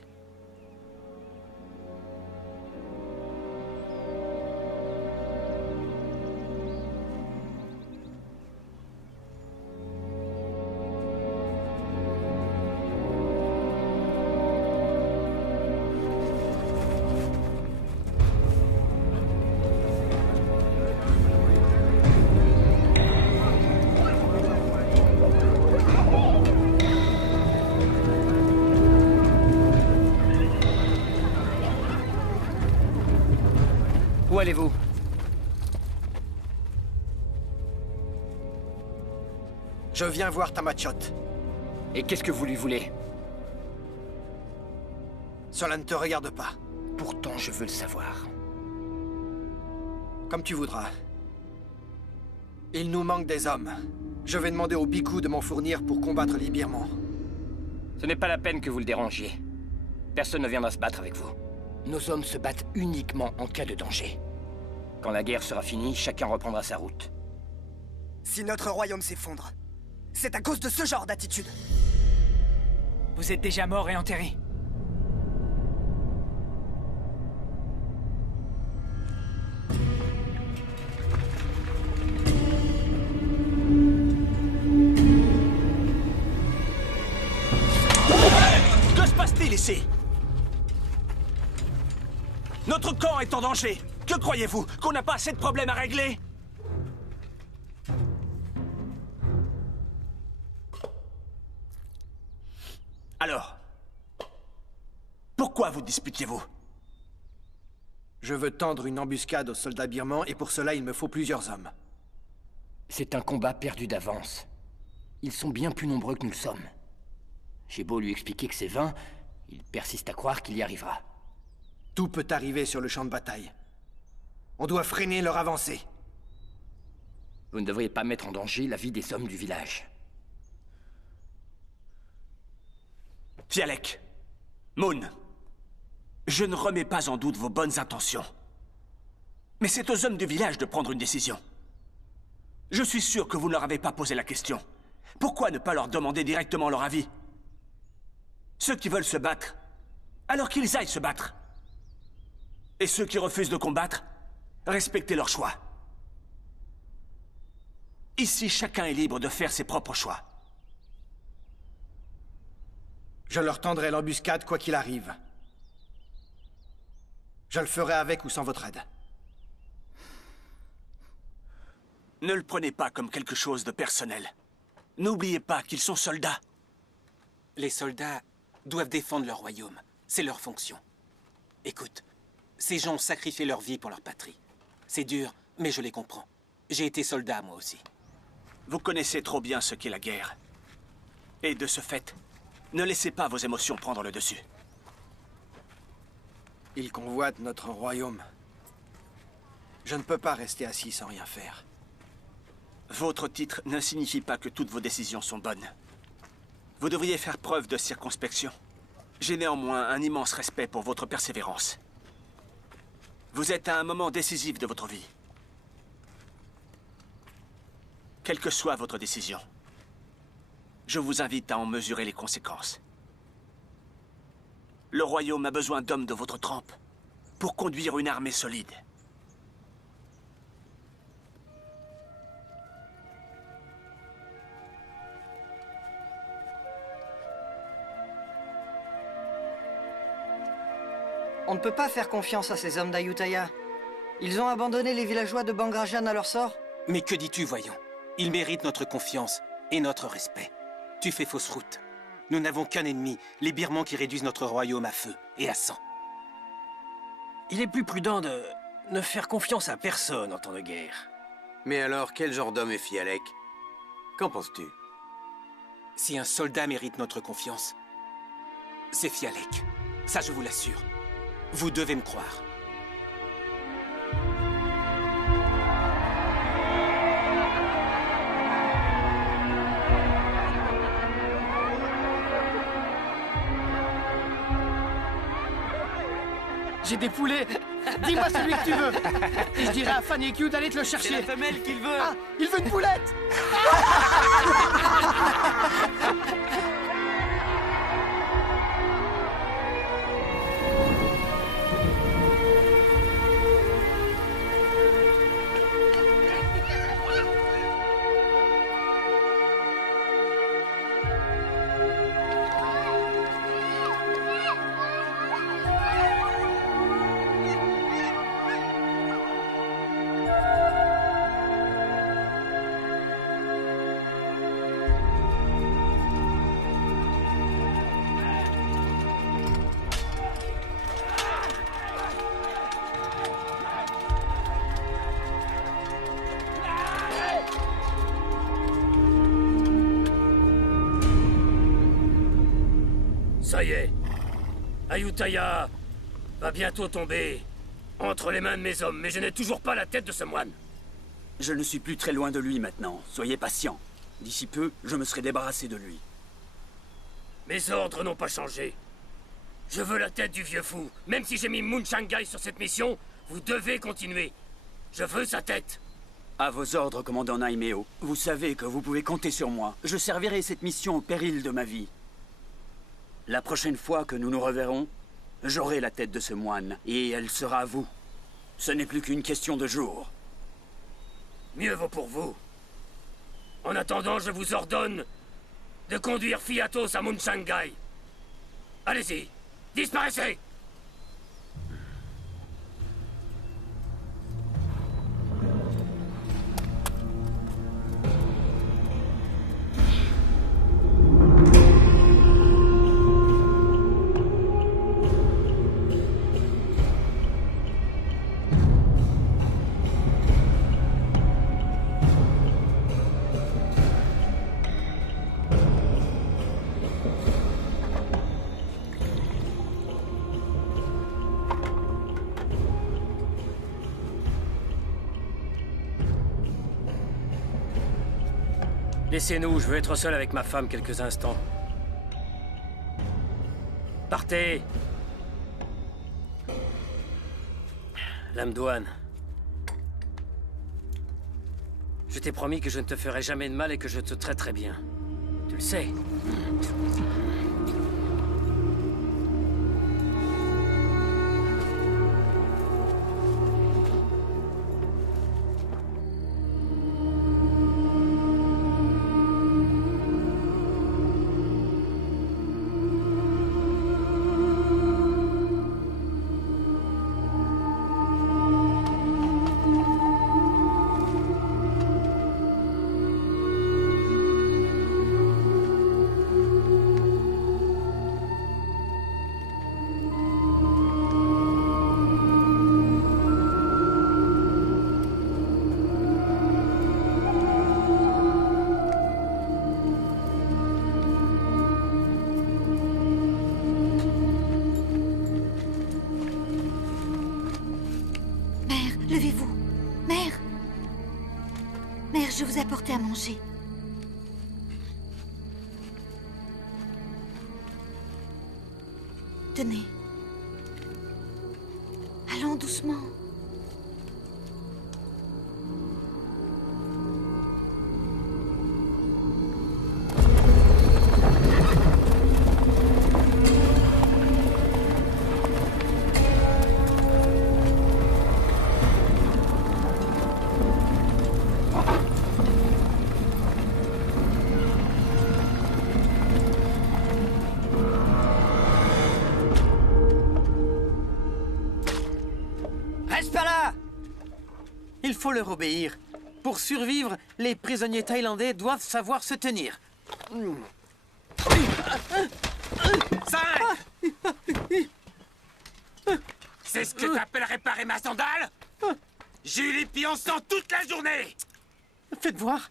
Où allez-vous? Je viens voir ta machotte. Et qu'est-ce que vous lui voulez? Cela ne te regarde pas. Pourtant, je veux le savoir. Comme tu voudras. Il nous manque des hommes. Je vais demander au Biku de m'en fournir pour combattre les Birmans. Ce n'est pas la peine que vous le dérangiez. Personne ne viendra se battre avec vous. Nos hommes se battent uniquement en cas de danger. Quand la guerre sera finie, chacun reprendra sa route. Si notre royaume s'effondre, c'est à cause de ce genre d'attitude. Vous êtes déjà mort et enterré. Que se passe-t-il ici? Notre camp est en danger. Que croyez-vous? Qu'on n'a pas assez de problèmes à régler? Alors, pourquoi vous disputiez-vous? Je veux tendre une embuscade aux soldats birmans et pour cela il me faut plusieurs hommes. C'est un combat perdu d'avance. Ils sont bien plus nombreux que nous le sommes. J'ai beau lui expliquer que c'est vain, il persiste à croire qu'il y arrivera. Tout peut arriver sur le champ de bataille. On doit freiner leur avancée. Vous ne devriez pas mettre en danger la vie des hommes du village. Fialek, Moon, je ne remets pas en doute vos bonnes intentions. Mais c'est aux hommes du village de prendre une décision. Je suis sûr que vous ne leur avez pas posé la question. Pourquoi ne pas leur demander directement leur avis? Ceux qui veulent se battre, alors qu'ils aillent se battre. Et ceux qui refusent de combattre, respectez leur choix. Ici, chacun est libre de faire ses propres choix. Je leur tendrai l'embuscade quoi qu'il arrive. Je le ferai avec ou sans votre aide. Ne le prenez pas comme quelque chose de personnel. N'oubliez pas qu'ils sont soldats. Les soldats doivent défendre leur royaume. C'est leur fonction. Écoute, ces gens ont sacrifié leur vie pour leur patrie. C'est dur, mais je les comprends. J'ai été soldat, moi aussi. Vous connaissez trop bien ce qu'est la guerre. Et de ce fait, ne laissez pas vos émotions prendre le dessus. Ils convoitent notre royaume. Je ne peux pas rester assis sans rien faire. Votre titre ne signifie pas que toutes vos décisions sont bonnes. Vous devriez faire preuve de circonspection. J'ai néanmoins un immense respect pour votre persévérance. Vous êtes à un moment décisif de votre vie. Quelle que soit votre décision, je vous invite à en mesurer les conséquences. Le royaume a besoin d'hommes de votre trempe pour conduire une armée solide. On ne peut pas faire confiance à ces hommes d'Ayutthaya. Ils ont abandonné les villageois de Bangrajan à leur sort. Mais que dis-tu, voyons? Ils méritent notre confiance et notre respect. Tu fais fausse route. Nous n'avons qu'un ennemi, les Birmans qui réduisent notre royaume à feu et à sang. Il est plus prudent de ne faire confiance à personne en temps de guerre. Mais alors, quel genre d'homme est Fialek? Qu'en penses-tu? Si un soldat mérite notre confiance, c'est Fialek. Ça, je vous l'assure. Vous devez me croire. J'ai des poulets. Dis-moi celui que tu veux. Et je dirai à Fanny Q d'aller te le chercher. C'est la femelle qu'il veut. Ah, il veut une poulette. Ça y est. Ayutthaya va bientôt tomber entre les mains de mes hommes, mais je n'ai toujours pas la tête de ce moine. Je ne suis plus très loin de lui maintenant. Soyez patient. D'ici peu, je me serai débarrassé de lui. Mes ordres n'ont pas changé. Je veux la tête du vieux fou. Même si j'ai mis Mun Shangai sur cette mission, vous devez continuer. Je veux sa tête. À vos ordres, commandant Naimeo. Vous savez que vous pouvez compter sur moi. Je servirai cette mission au péril de ma vie. La prochaine fois que nous nous reverrons, j'aurai la tête de ce moine, et elle sera à vous. Ce n'est plus qu'une question de jours. Mieux vaut pour vous. En attendant, je vous ordonne de conduire Fiatos à Mun Shangai. Allez-y, disparaissez! Laissez-nous, je veux être seul avec ma femme quelques instants. Partez! Lamdouane. Je t'ai promis que je ne te ferai jamais de mal et que je te traiterai bien. Tu le sais. Levez-vous. Mère. Mère, je vous ai apporté à manger. Tenez. Allons doucement. Reste pas là! Il faut leur obéir. Pour survivre, les prisonniers thaïlandais doivent savoir se tenir. 5! C'est ce que t'appelles réparer ma sandale? J'ai eu les pieds en sang toute la journée! Faites voir.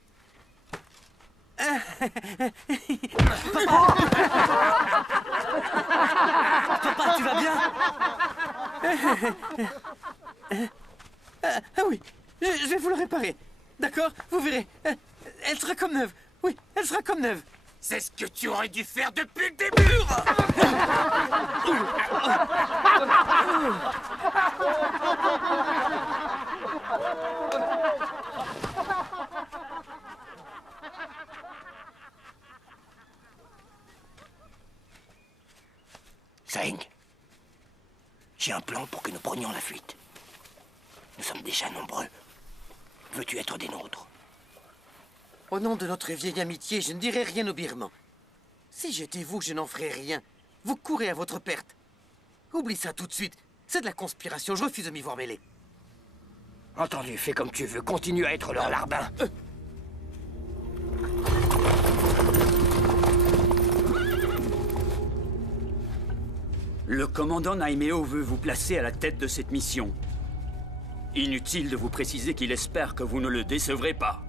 Papa, tu vas bien? Ah oui, je vais vous le réparer. D'accord? Vous verrez. Elle sera comme neuve. Oui, elle sera comme neuve. C'est ce que tu aurais dû faire depuis le début! Zeng, j'ai un plan pour que nous prenions la fuite. Nous sommes déjà nombreux. Veux-tu être des nôtres? Au nom de notre vieille amitié, je ne dirai rien aux Birmans. Si j'étais vous, je n'en ferais rien. Vous courez à votre perte. Oublie ça tout de suite. C'est de la conspiration, je refuse de m'y voir mêler. Entendu, fais comme tu veux. Continue à être leur larbin. Le commandant Naimeo veut vous placer à la tête de cette mission. Inutile de vous préciser qu'il espère que vous ne le décevrez pas.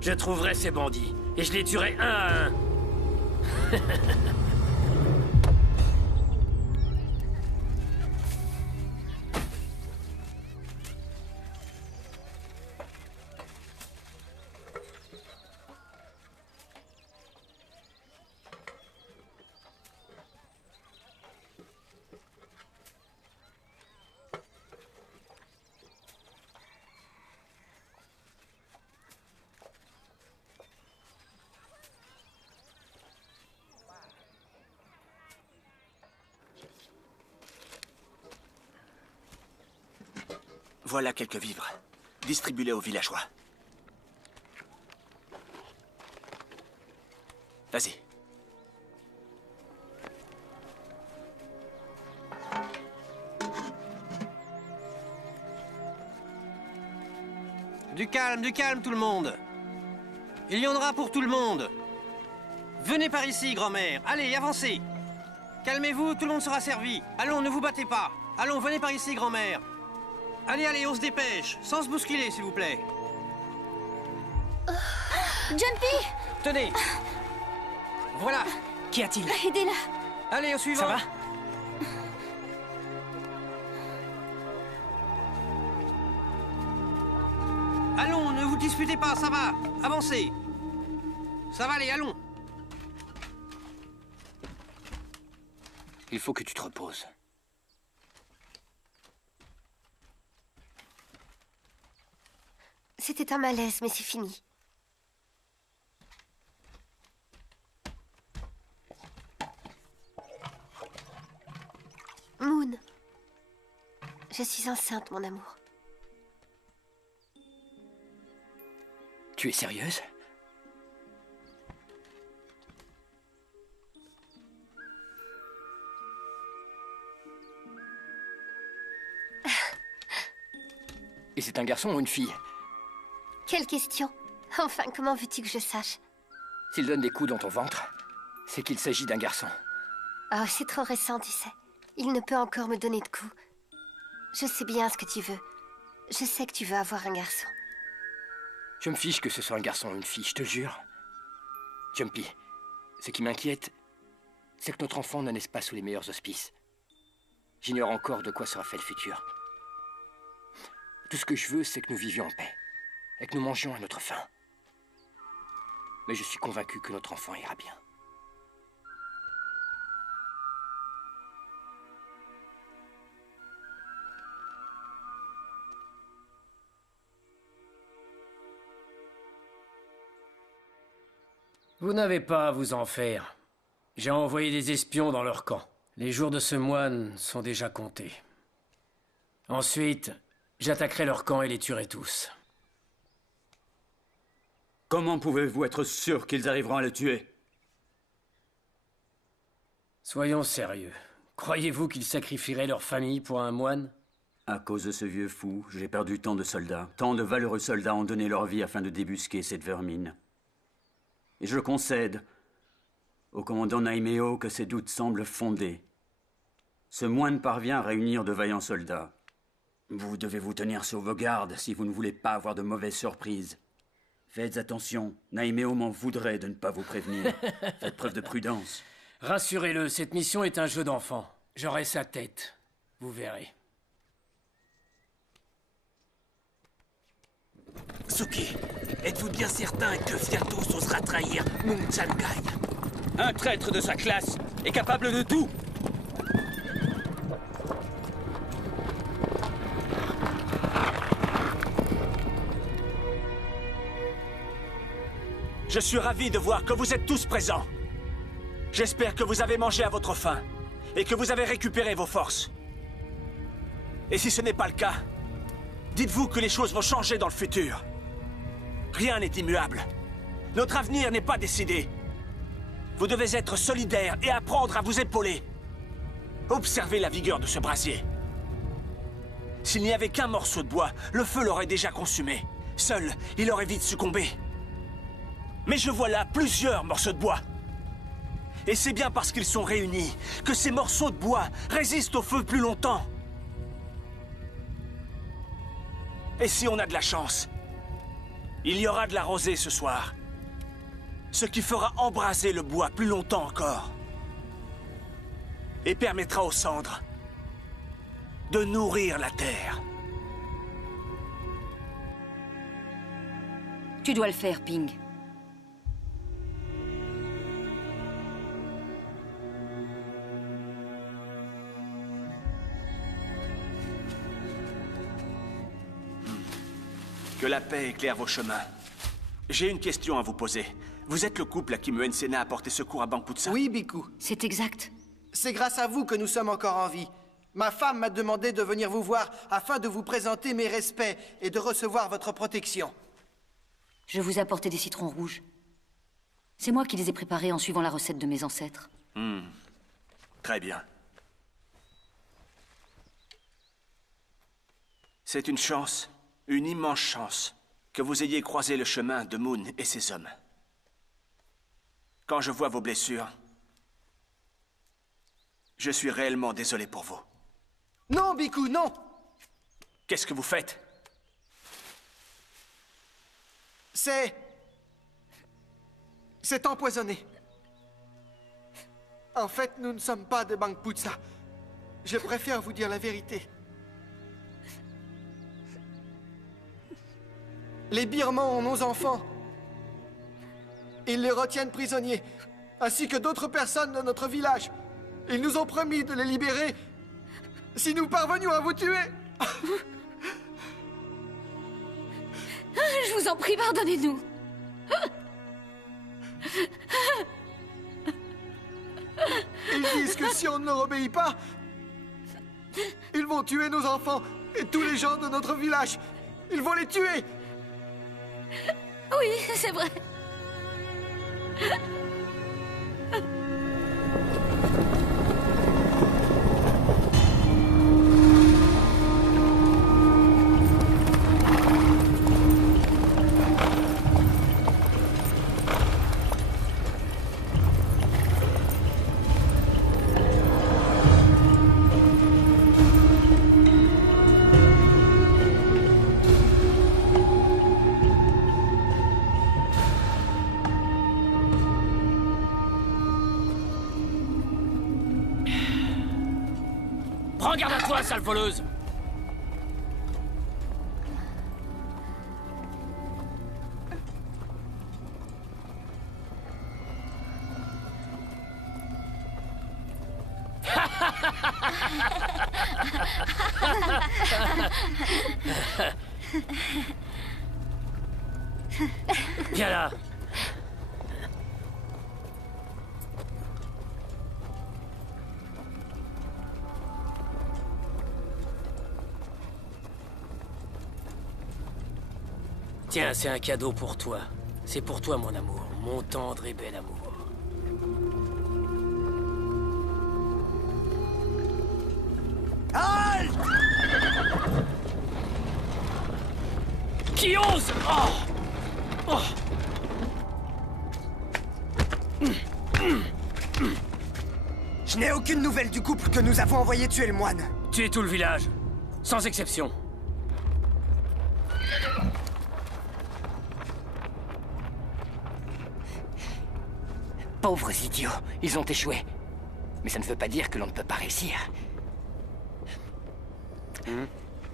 je trouverai ces bandits. Et je les tuerai un à un. Voilà quelques vivres. Distribue-les aux villageois. Vas-y. Du calme tout le monde. Il y en aura pour tout le monde. Venez par ici, grand-mère. Allez, avancez. Calmez-vous, tout le monde sera servi. Allons, ne vous battez pas. Allons, venez par ici, grand-mère. Allez, allez, on se dépêche. Sans se bousculer, s'il vous plaît. Jumpy! Tenez. Voilà. Qu'y a-t-il? Aidez-la. Allez, au suivant. Ça va? Allons, ne vous disputez pas, ça va. Avancez. Ça va, allez, allons. Il faut que tu te reposes. C'était un malaise, mais c'est fini. Moon. Je suis enceinte, mon amour. Tu es sérieuse? Et c'est un garçon ou une fille? Quelle question? Enfin, comment veux-tu que je sache? S'il donne des coups dans ton ventre, c'est qu'il s'agit d'un garçon. Oh, c'est trop récent, tu sais. Il ne peut encore me donner de coups. Je sais bien ce que tu veux. Je sais que tu veux avoir un garçon. Je me fiche que ce soit un garçon ou une fille, je te jure. Jumpy, ce qui m'inquiète, c'est que notre enfant ne naisse pas sous les meilleurs auspices. J'ignore encore de quoi sera fait le futur. Tout ce que je veux, c'est que nous vivions en paix, et que nous mangions à notre faim. Mais je suis convaincu que notre enfant ira bien. Vous n'avez pas à vous en faire. J'ai envoyé des espions dans leur camp. Les jours de ce moine sont déjà comptés. Ensuite, j'attaquerai leur camp et les tuerai tous. Comment pouvez-vous être sûr qu'ils arriveront à le tuer? Soyons sérieux. Croyez-vous qu'ils sacrifieraient leur famille pour un moine? À cause de ce vieux fou, j'ai perdu tant de soldats. Tant de valeureux soldats ont donné leur vie afin de débusquer cette vermine. Et je concède au commandant Naimeo que ses doutes semblent fondés. Ce moine parvient à réunir de vaillants soldats. Vous devez vous tenir sur vos gardes si vous ne voulez pas avoir de mauvaises surprises. Faites attention, Naimeo m'en voudrait de ne pas vous prévenir. Faites preuve de prudence. Rassurez-le, cette mission est un jeu d'enfant. J'aurai sa tête. Vous verrez. Suki, êtes-vous bien certain que Fiatos osera trahir Mungchangai? Un traître de sa classe est capable de tout. Je suis ravi de voir que vous êtes tous présents. J'espère que vous avez mangé à votre faim et que vous avez récupéré vos forces. Et si ce n'est pas le cas, dites-vous que les choses vont changer dans le futur. Rien n'est immuable. Notre avenir n'est pas décidé. Vous devez être solidaires et apprendre à vous épauler. Observez la vigueur de ce brasier. S'il n'y avait qu'un morceau de bois, le feu l'aurait déjà consumé. Seul, il aurait vite succombé. Mais je vois là plusieurs morceaux de bois. Et c'est bien parce qu'ils sont réunis que ces morceaux de bois résistent au feu plus longtemps. Et si on a de la chance, Il y aura de la rosée ce soir. Ce qui fera embraser le bois plus longtemps encore. Et permettra aux cendres de nourrir la terre. Tu dois le faire, Ping. Que la paix éclaire vos chemins. J'ai une question à vous poser. Vous êtes le couple à qui Muensena a porté secours à Bankputsa? Oui, Biku. C'est exact. C'est grâce à vous que nous sommes encore en vie. Ma femme m'a demandé de venir vous voir afin de vous présenter mes respects et de recevoir votre protection. Je vous ai apporté des citrons rouges. C'est moi qui les ai préparés en suivant la recette de mes ancêtres. Très bien. C'est une chance, une immense chance, que vous ayez croisé le chemin de Moon et ses hommes. Quand je vois vos blessures, je suis réellement désolé pour vous. Non, Biku, non! Qu'est-ce que vous faites? C'est empoisonné. En fait, nous ne sommes pas de Bankputsa. Je préfère vous dire la vérité. Les Birmans ont nos enfants. Ils les retiennent prisonniers, ainsi que d'autres personnes de notre village. Ils nous ont promis de les libérer si nous parvenions à vous tuer. Je vous en prie, pardonnez-nous. Ils disent que si on ne leur obéit pas, ils vont tuer nos enfants et tous les gens de notre village. Ils vont les tuer. Oui, c'est vrai. Prends garde à toi, sale voleuse! Viens là! Tiens, c'est un cadeau pour toi. C'est pour toi, mon amour. Mon tendre et bel amour. Halte! Qui ose? Oh! Oh! Je n'ai aucune nouvelle du couple que nous avons envoyé tuer le moine. Tuer tout le village. Sans exception. Pauvres idiots, ils ont échoué. Mais ça ne veut pas dire que l'on ne peut pas réussir.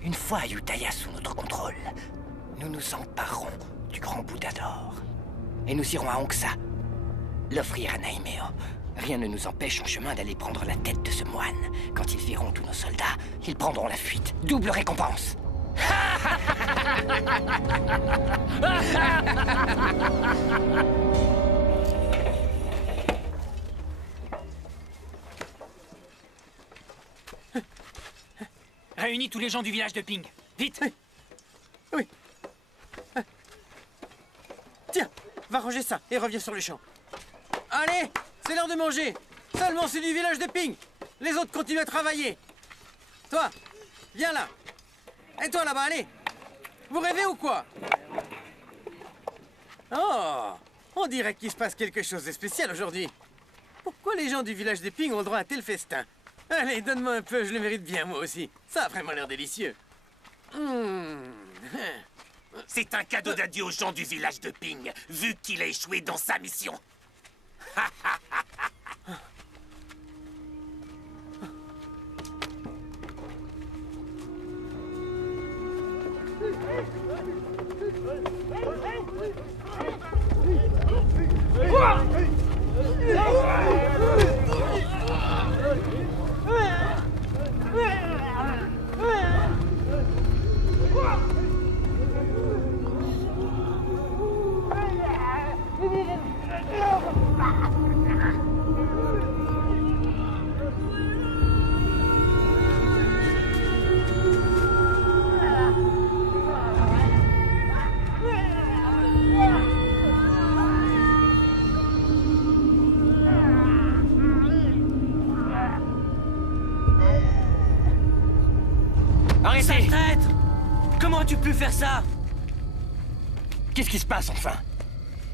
Une fois Ayutthaya sous notre contrôle, nous nous emparerons du grand Bouddha d'or. Et nous irons à Hongsa, l'offrir à Naimeo. Rien ne nous empêche en chemin d'aller prendre la tête de ce moine. Quand ils verront tous nos soldats, ils prendront la fuite. Double récompense. Réunis tous les gens du village de Ping. Vite! Oui. Tiens, va ranger ça et reviens sur le champ. Allez, c'est l'heure de manger. Seulement c'est du village de Ping. Les autres continuent à travailler. Toi, viens là. Et toi là-bas, allez. Vous rêvez ou quoi? Oh, on dirait qu'il se passe quelque chose de spécial aujourd'hui. Pourquoi les gens du village de Ping ont le droit à un tel festin? Allez, donne-moi un peu, je le mérite bien moi aussi. Ça a vraiment l'air délicieux. C'est un cadeau d'adieu aux gens du village de Ping, vu qu'il a échoué dans sa mission. Sale traître! Comment as-tu pu faire ça? Qu'est-ce qui se passe, enfin?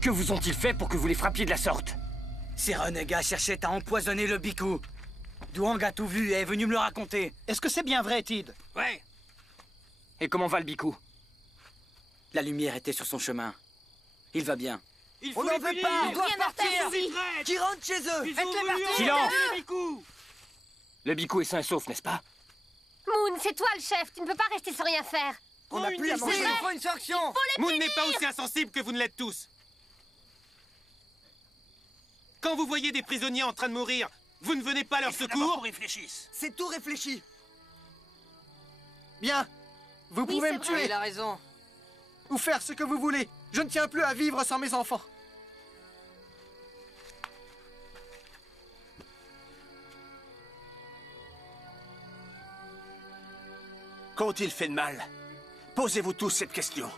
Que vous ont-ils fait pour que vous les frappiez de la sorte? Ces renégats cherchaient à empoisonner le Biku. Douang a tout vu et est venu me le raconter. Est-ce que c'est bien vrai, Tid? Ouais. Et comment va le Biku? La lumière était sur son chemin. Il va bien. On n'en veut pas! Ils doivent partir! Qui rentrent chez eux! Faites-les partir! Silence! Le Biku est sain et sauf, n'est-ce pas? Moon, c'est toi le chef, tu ne peux pas rester sans rien faire. On n'a plus à manger, il faut une sanction! Moon n'est pas aussi insensible que vous ne l'êtes tous. Quand vous voyez des prisonniers en train de mourir, vous ne venez pas à leur secours? C'est tout réfléchi. Bien. Vous pouvez me tuer. Il a raison. Ou faire ce que vous voulez. Je ne tiens plus à vivre sans mes enfants. Qu'ont-ils fait de mal? Posez-vous tous cette question.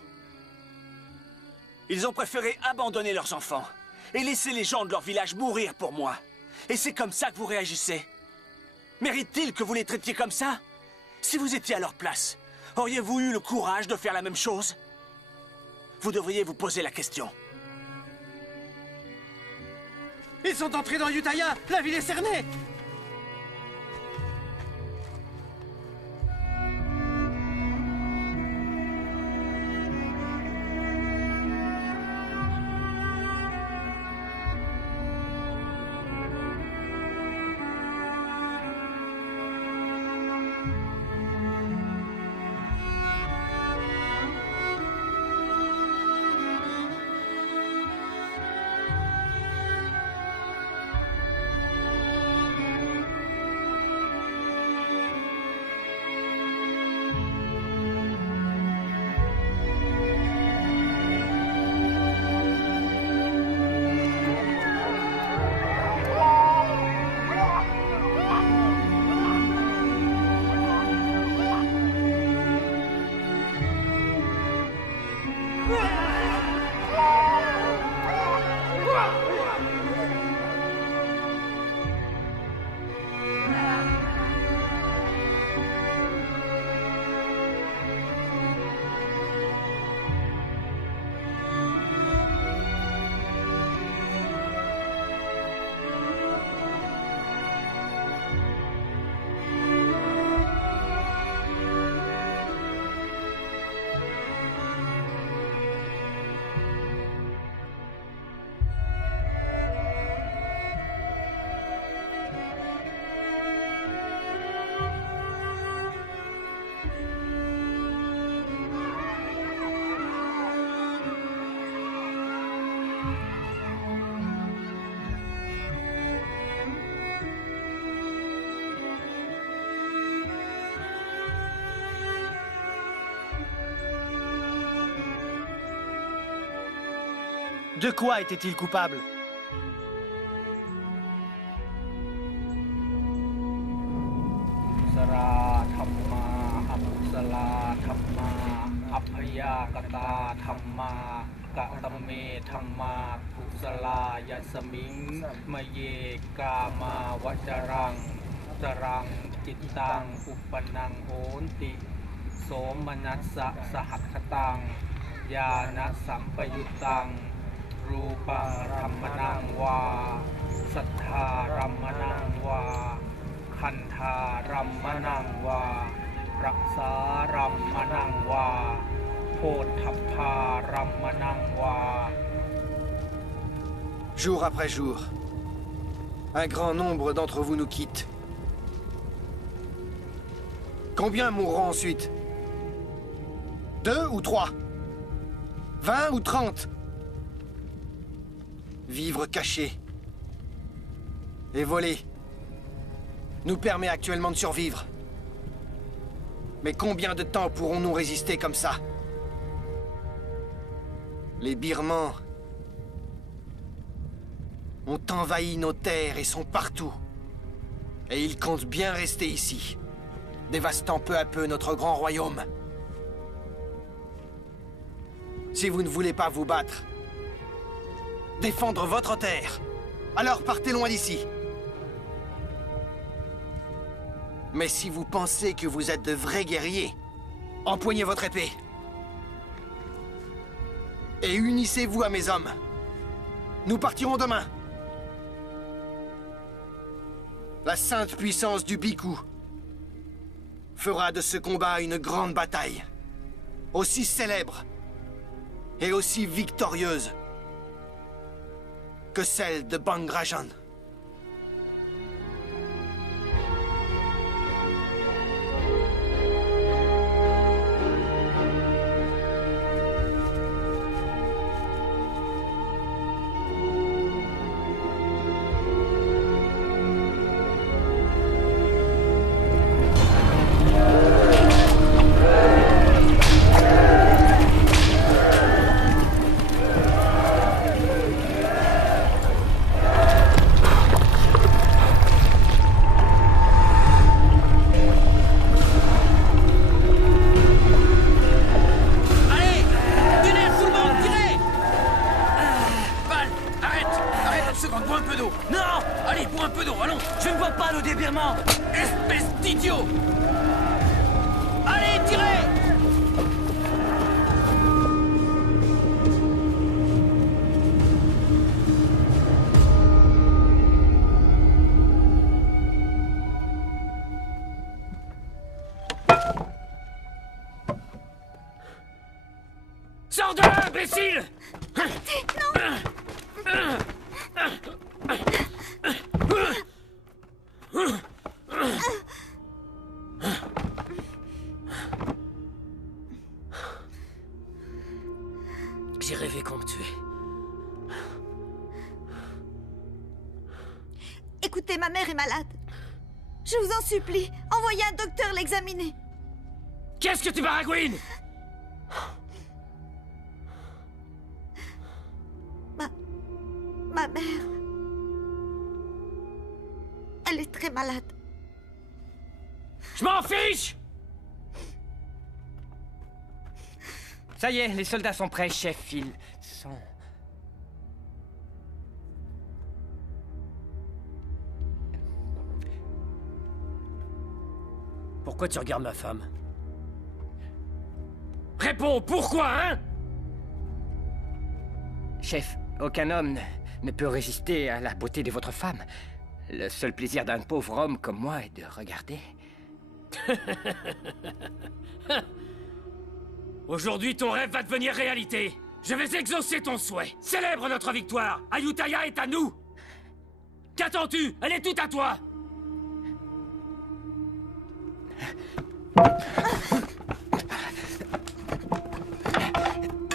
Ils ont préféré abandonner leurs enfants et laisser les gens de leur village mourir pour moi. Et c'est comme ça que vous réagissez? Mérite-t-il que vous les traitiez comme ça? Si vous étiez à leur place, auriez-vous eu le courage de faire la même chose? Vous devriez vous poser la question. Ils sont entrés dans Utaya. La ville est cernée. De quoi était-il coupable?รูปังรัมมนังวาสัทธารัมมนังวาคันธารัมมนังวารักษารัมมนังวาโภ ทัพพารัมมนังวา Jour après jour, un grand nombre d'entre vous nous quittent. Combien mourront ensuite? 2 ou 3? 20 ou 30? Vivre caché et voler nous permet actuellement de survivre. Mais combien de temps pourrons-nous résister comme ça? Les Birmans ont envahi nos terres et sont partout. Et ils comptent bien rester ici, dévastant peu à peu notre grand royaume. Si vous ne voulez pas vous battre, défendre votre terre, alors partez loin d'ici. Mais si vous pensez que vous êtes de vrais guerriers, empoignez votre épée. Et unissez-vous à mes hommes. Nous partirons demain. La sainte puissance du Biku fera de ce combat une grande bataille, aussi célèbre et aussi victorieuse que celle de Bangrajan. Sors de là, imbécile! J'ai rêvé qu'on me tuait. Écoutez, ma mère est malade. Je vous en supplie, envoyez un docteur l'examiner. Qu'est-ce que tu baragouines? Ma mère... Elle est très malade. Je m'en fiche! Ça y est, les soldats sont prêts, chef. Ils sont... Pourquoi tu regardes ma femme? Réponds, pourquoi, hein? Chef, aucun homme ne peut résister à la beauté de votre femme. Le seul plaisir d'un pauvre homme comme moi est de regarder. Aujourd'hui, ton rêve va devenir réalité. Je vais exaucer ton souhait. Célèbre notre victoire. Ayutthaya est à nous. Qu'attends-tu? Elle est toute à toi.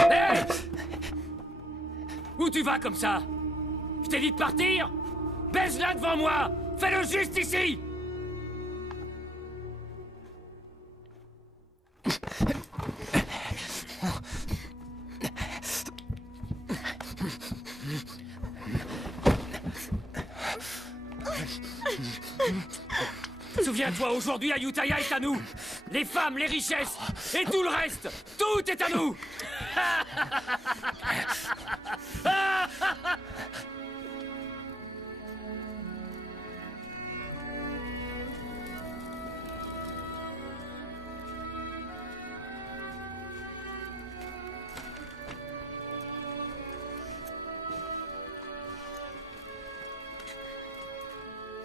Hey! Où tu vas comme ça? Je t'ai dit de partir? Baise-la devant moi! Fais-le juste ici! Souviens-toi, aujourd'hui, Ayutthaya est à nous. Les femmes, les richesses et tout le reste. Tout est à nous.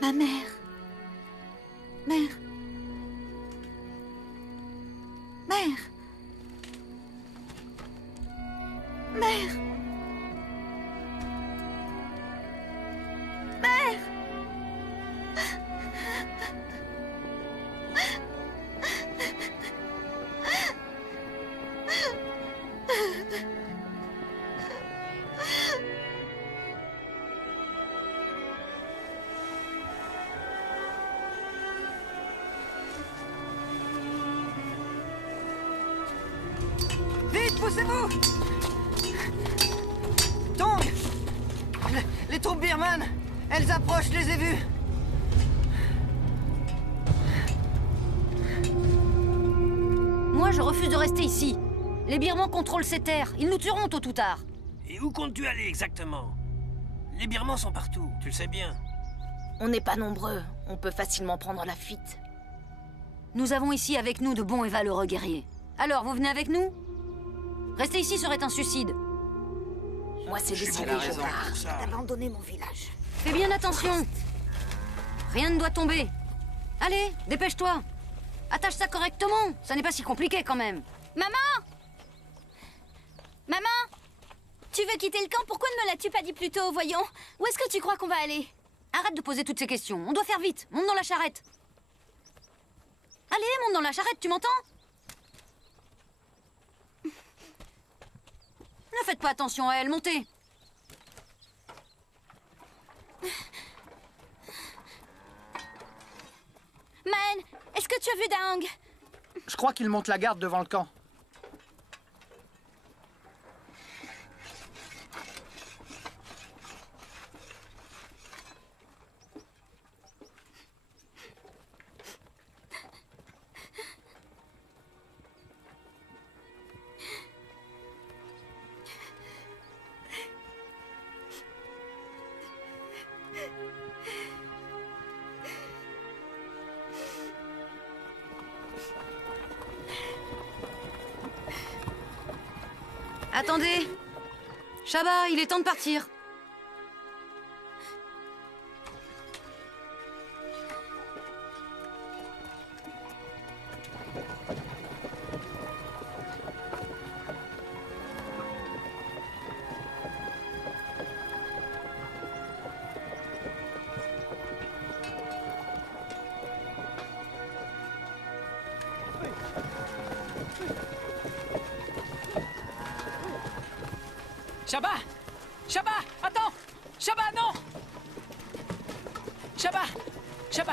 Ma mère. Mère. Vite, poussez-vous! Tong! Les troupes birmanes! Elles approchent, je les ai vues! Moi, je refuse de rester ici. Les Birmans contrôlent ces terres. Ils nous tueront tôt ou tard. Et où comptes-tu aller exactement? Les Birmans sont partout, tu le sais bien. On n'est pas nombreux. On peut facilement prendre la fuite. Nous avons ici avec nous de bons et valeureux guerriers. Alors, vous venez avec nous? Rester ici serait un suicide. Moi, c'est décidé, je pars. D'abandonner mon village. Fais bien attention. Rien ne doit tomber. Allez, dépêche-toi. Attache ça correctement. Ça n'est pas si compliqué quand même. Maman! Maman! Tu veux quitter le camp? Pourquoi ne me l'as-tu pas dit plus tôt, voyons? Où est-ce que tu crois qu'on va aller? Arrête de poser toutes ces questions. On doit faire vite. Monte dans la charrette. Allez, monte dans la charrette, tu m'entends? Ne faites pas attention à elle, montez. Man, est-ce que tu as vu Daang? Je crois qu'il monte la garde devant le camp. Attendez. Shaba, il est temps de partir. Shaba! Shaba! Attends! Shaba, non! Shaba! Shaba!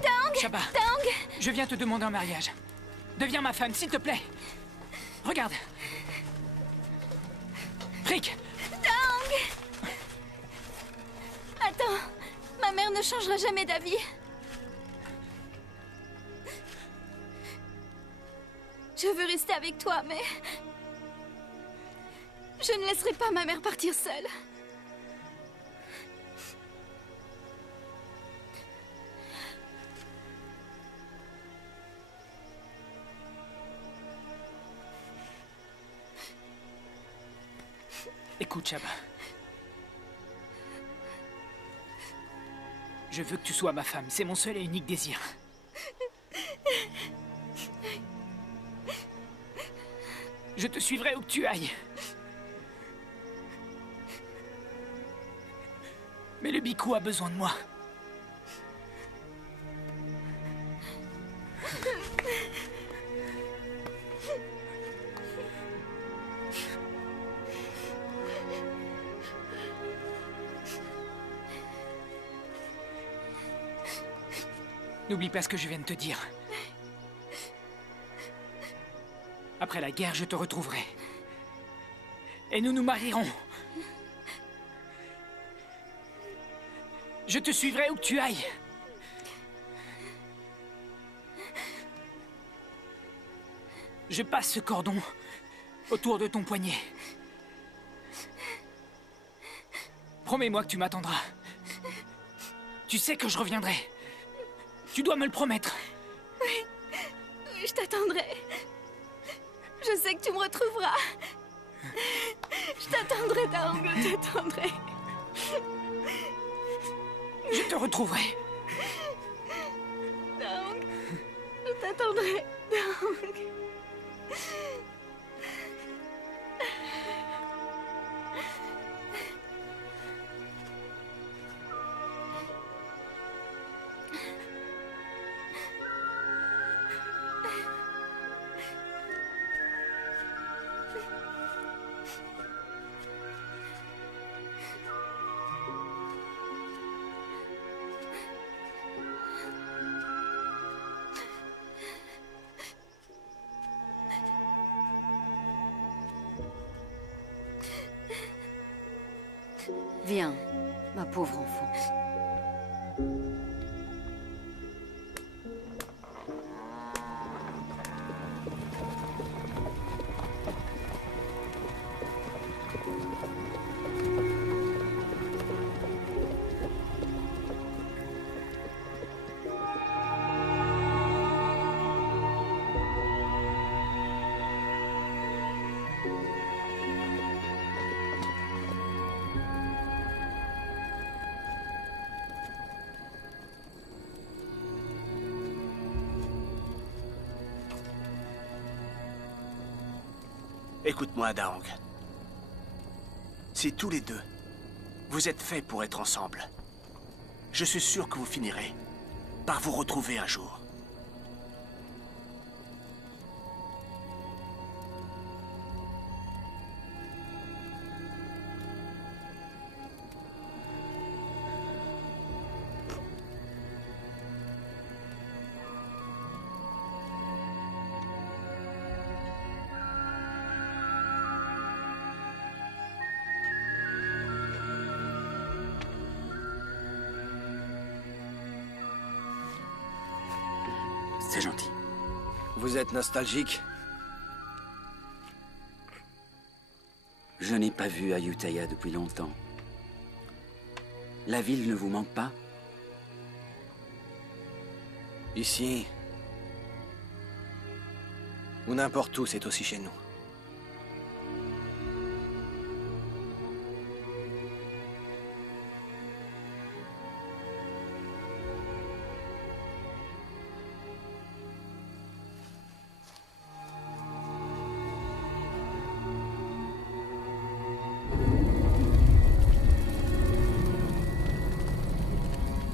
Daang! Shaba! Daang! Je viens te demander en mariage. Deviens ma femme, s'il te plaît. Regarde. Frick! Daang! Attends, ma mère ne changera jamais d'avis. Je veux rester avec toi, mais... je ne laisserai pas ma mère partir seule. Écoute, Shaba. Je veux que tu sois ma femme. C'est mon seul et unique désir. Je te suivrai où que tu ailles. Mais le Bhikkhu a besoin de moi. N'oublie pas ce que je viens de te dire. Après la guerre, je te retrouverai. Et nous nous marierons. Je te suivrai où que tu ailles. Je passe ce cordon autour de ton poignet. Promets-moi que tu m'attendras. Tu sais que je reviendrai. Tu dois me le promettre. Oui, je t'attendrai. Je sais que tu me retrouveras. Je t'attendrai, Daang, je t'attendrai. Je te retrouverai. Daang, je t'attendrai, Daang. Viens, ma pauvre enfant. Écoute-moi, Daong. Si tous les deux, vous êtes faits pour être ensemble, je suis sûr que vous finirez par vous retrouver un jour. C'est gentil. Vous êtes nostalgique? Je n'ai pas vu Ayutthaya depuis longtemps. La ville ne vous manque pas? Ici, ou n'importe où, c'est aussi chez nous.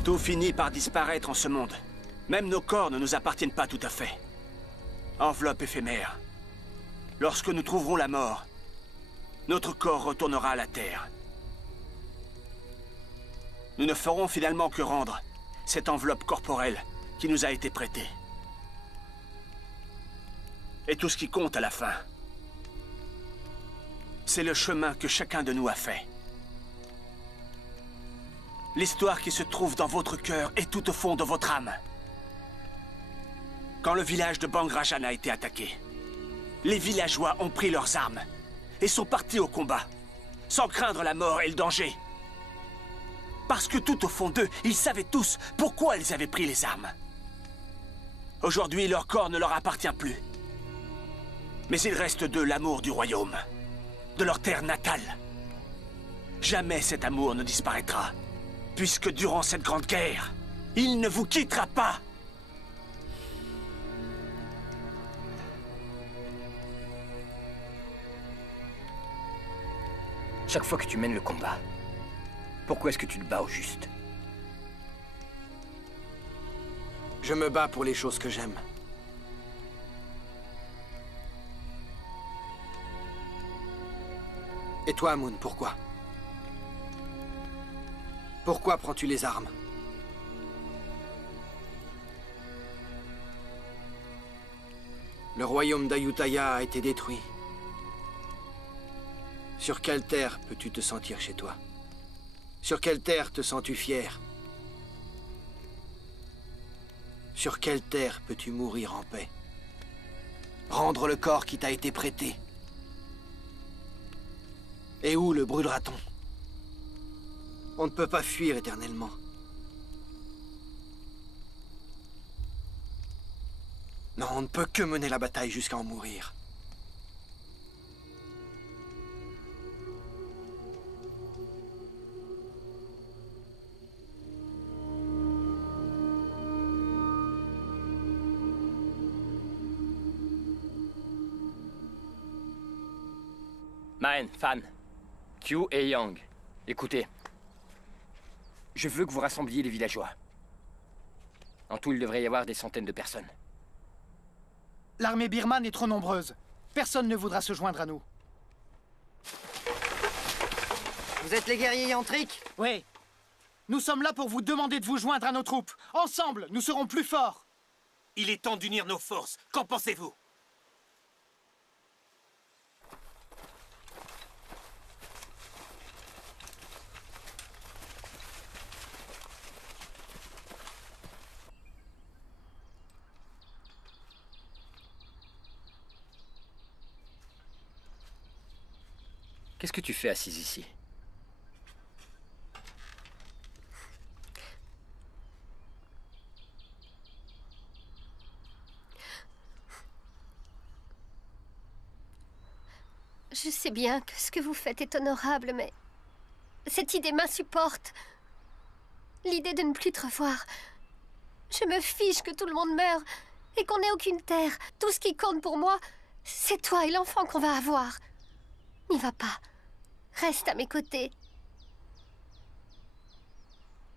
Tout finit par disparaître en ce monde. Même nos corps ne nous appartiennent pas tout à fait. Enveloppe éphémère. Lorsque nous trouverons la mort, notre corps retournera à la Terre. Nous ne ferons finalement que rendre cette enveloppe corporelle qui nous a été prêtée. Et tout ce qui compte à la fin, c'est le chemin que chacun de nous a fait. L'histoire qui se trouve dans votre cœur et tout au fond de votre âme. Quand le village de Bang Rajan a été attaqué, les villageois ont pris leurs armes et sont partis au combat, sans craindre la mort et le danger. Parce que tout au fond d'eux, ils savaient tous pourquoi ils avaient pris les armes. Aujourd'hui, leur corps ne leur appartient plus. Mais il reste d'eux l'amour du royaume, de leur terre natale. Jamais cet amour ne disparaîtra. Puisque durant cette grande guerre, il ne vous quittera pas. Chaque fois que tu mènes le combat, pourquoi est-ce que tu te bats au juste? Je me bats pour les choses que j'aime. Et toi, Amun, pourquoi? Pourquoi prends-tu les armes? Le royaume d'Ayutthaya a été détruit. Sur quelle terre peux-tu te sentir chez toi? Sur quelle terre te sens-tu fier? Sur quelle terre peux-tu mourir en paix? Rendre le corps qui t'a été prêté? Et où le brûlera-t-on? On ne peut pas fuir éternellement. Non, on ne peut que mener la bataille jusqu'à en mourir. Maen, Fan, Q et Yang, écoutez. Je veux que vous rassembliez les villageois. En tout, il devrait y avoir des centaines de personnes. L'armée birmane est trop nombreuse. Personne ne voudra se joindre à nous. Vous êtes les guerriers yantriques? Oui. Nous sommes là pour vous demander de vous joindre à nos troupes. Ensemble, nous serons plus forts. Il est temps d'unir nos forces. Qu'en pensez-vous? Qu'est-ce que tu fais assise ici? Je sais bien que ce que vous faites est honorable, mais cette idée m'insupporte. L'idée de ne plus te revoir. Je me fiche que tout le monde meure et qu'on n'ait aucune terre. Tout ce qui compte pour moi, c'est toi et l'enfant qu'on va avoir. N'y va pas. Reste à mes côtés.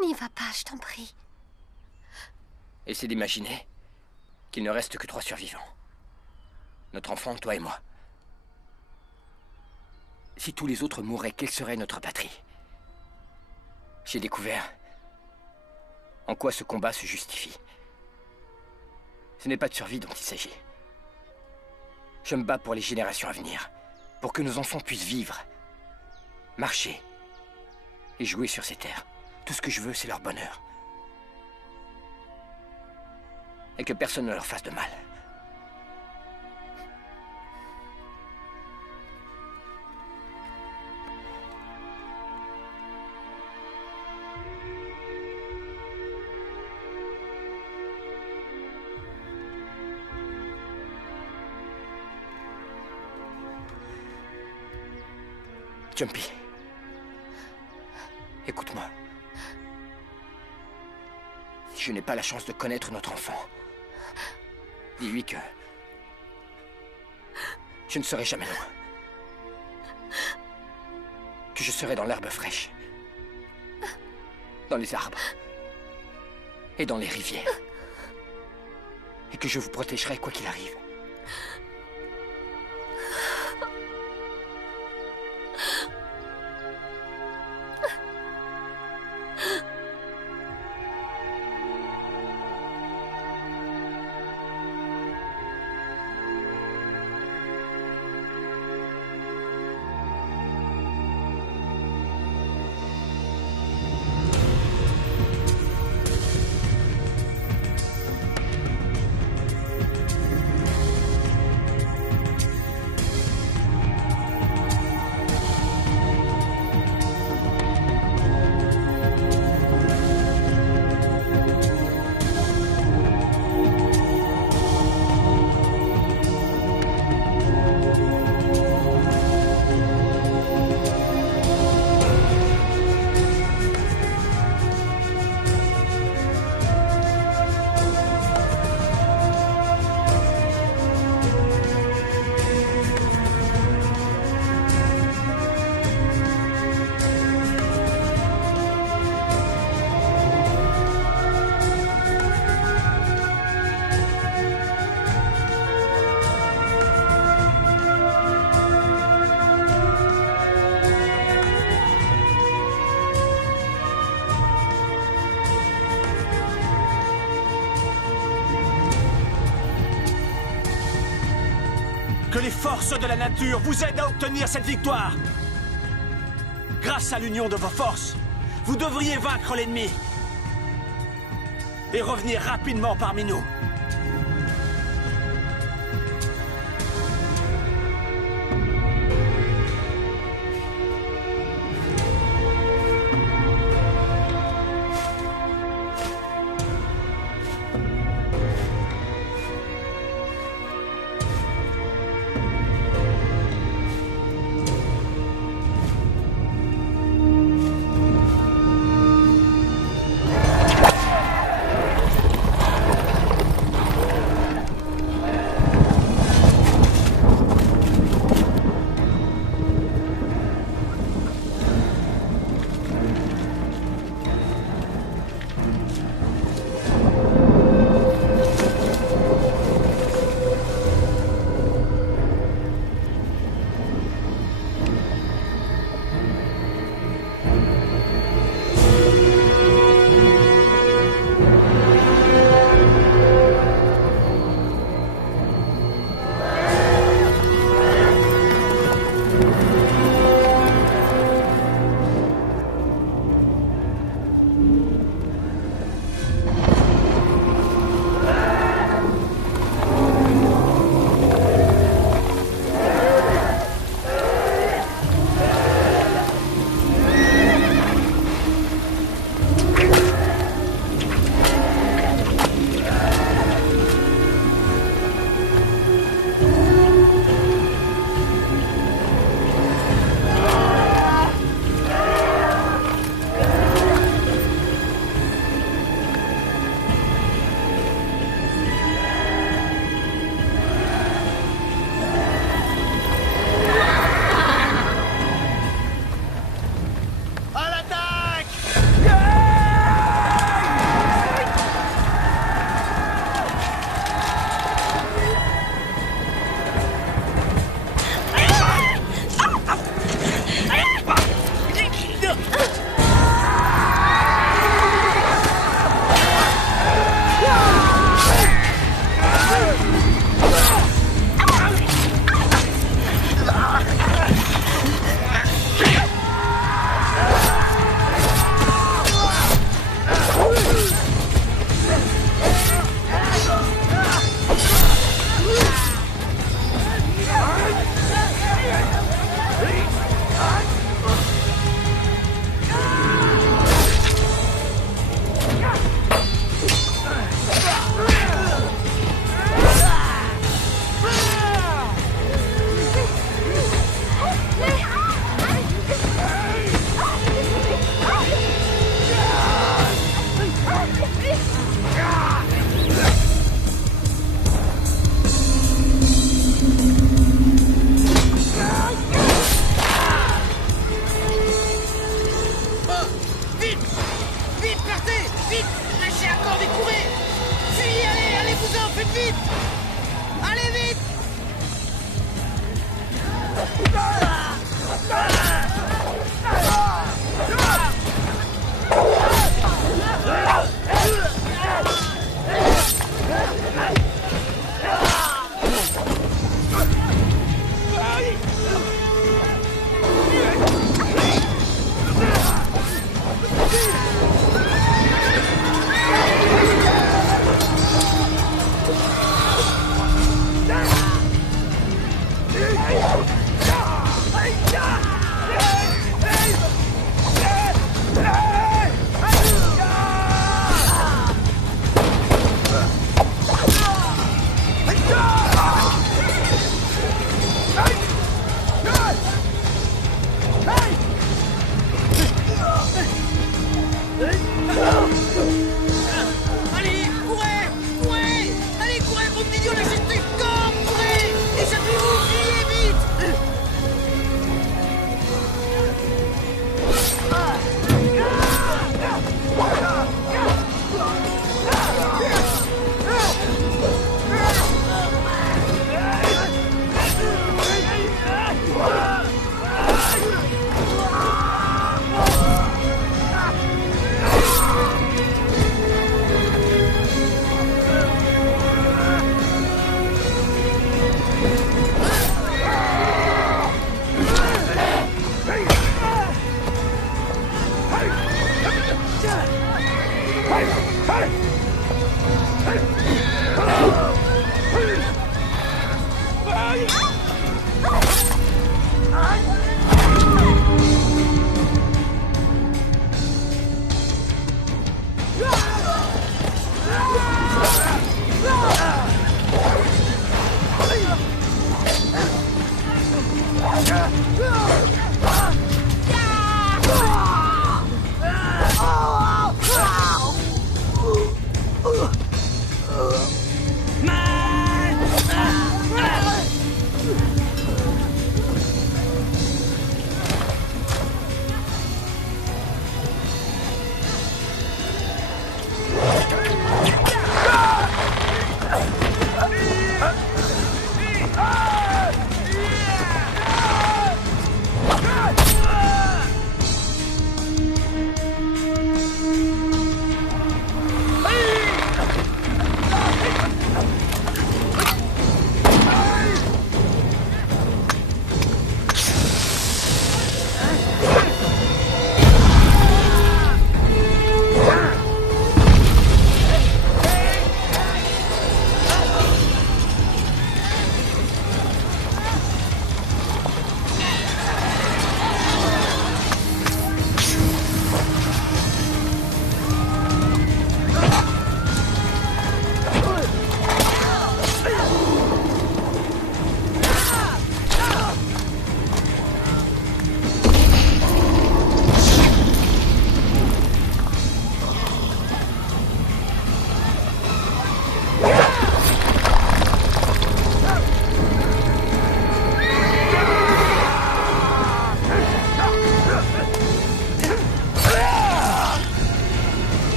N'y va pas, je t'en prie. Essaie d'imaginer qu'il ne reste que 3 survivants. Notre enfant, toi et moi. Si tous les autres mouraient, quelle serait notre patrie? J'ai découvert en quoi ce combat se justifie. Ce n'est pas de survie dont il s'agit. Je me bats pour les générations à venir, pour que nos enfants puissent vivre, marcher et jouer sur ces terres. Tout ce que je veux, c'est leur bonheur. Et que personne ne leur fasse de mal. Jumpy, écoute-moi. Si je n'ai pas la chance de connaître notre enfant, dis-lui que je ne serai jamais loin. Que je serai dans l'herbe fraîche, dans les arbres et dans les rivières. Et que je vous protégerai quoi qu'il arrive. Que les forces de la nature vous aident à obtenir cette victoire. Grâce à l'union de vos forces, vous devriez vaincre l'ennemi et revenir rapidement parmi nous. Vite! Lâchez la corde et courez! Fuyez, allez-vous-en, faites vite! Allez vite! Allez, courez! Allez, courez, gros idiot, lâchez cette corde! Courez! Échappez-vous, fuyez vite!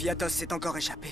Fiatos s'est encore échappé.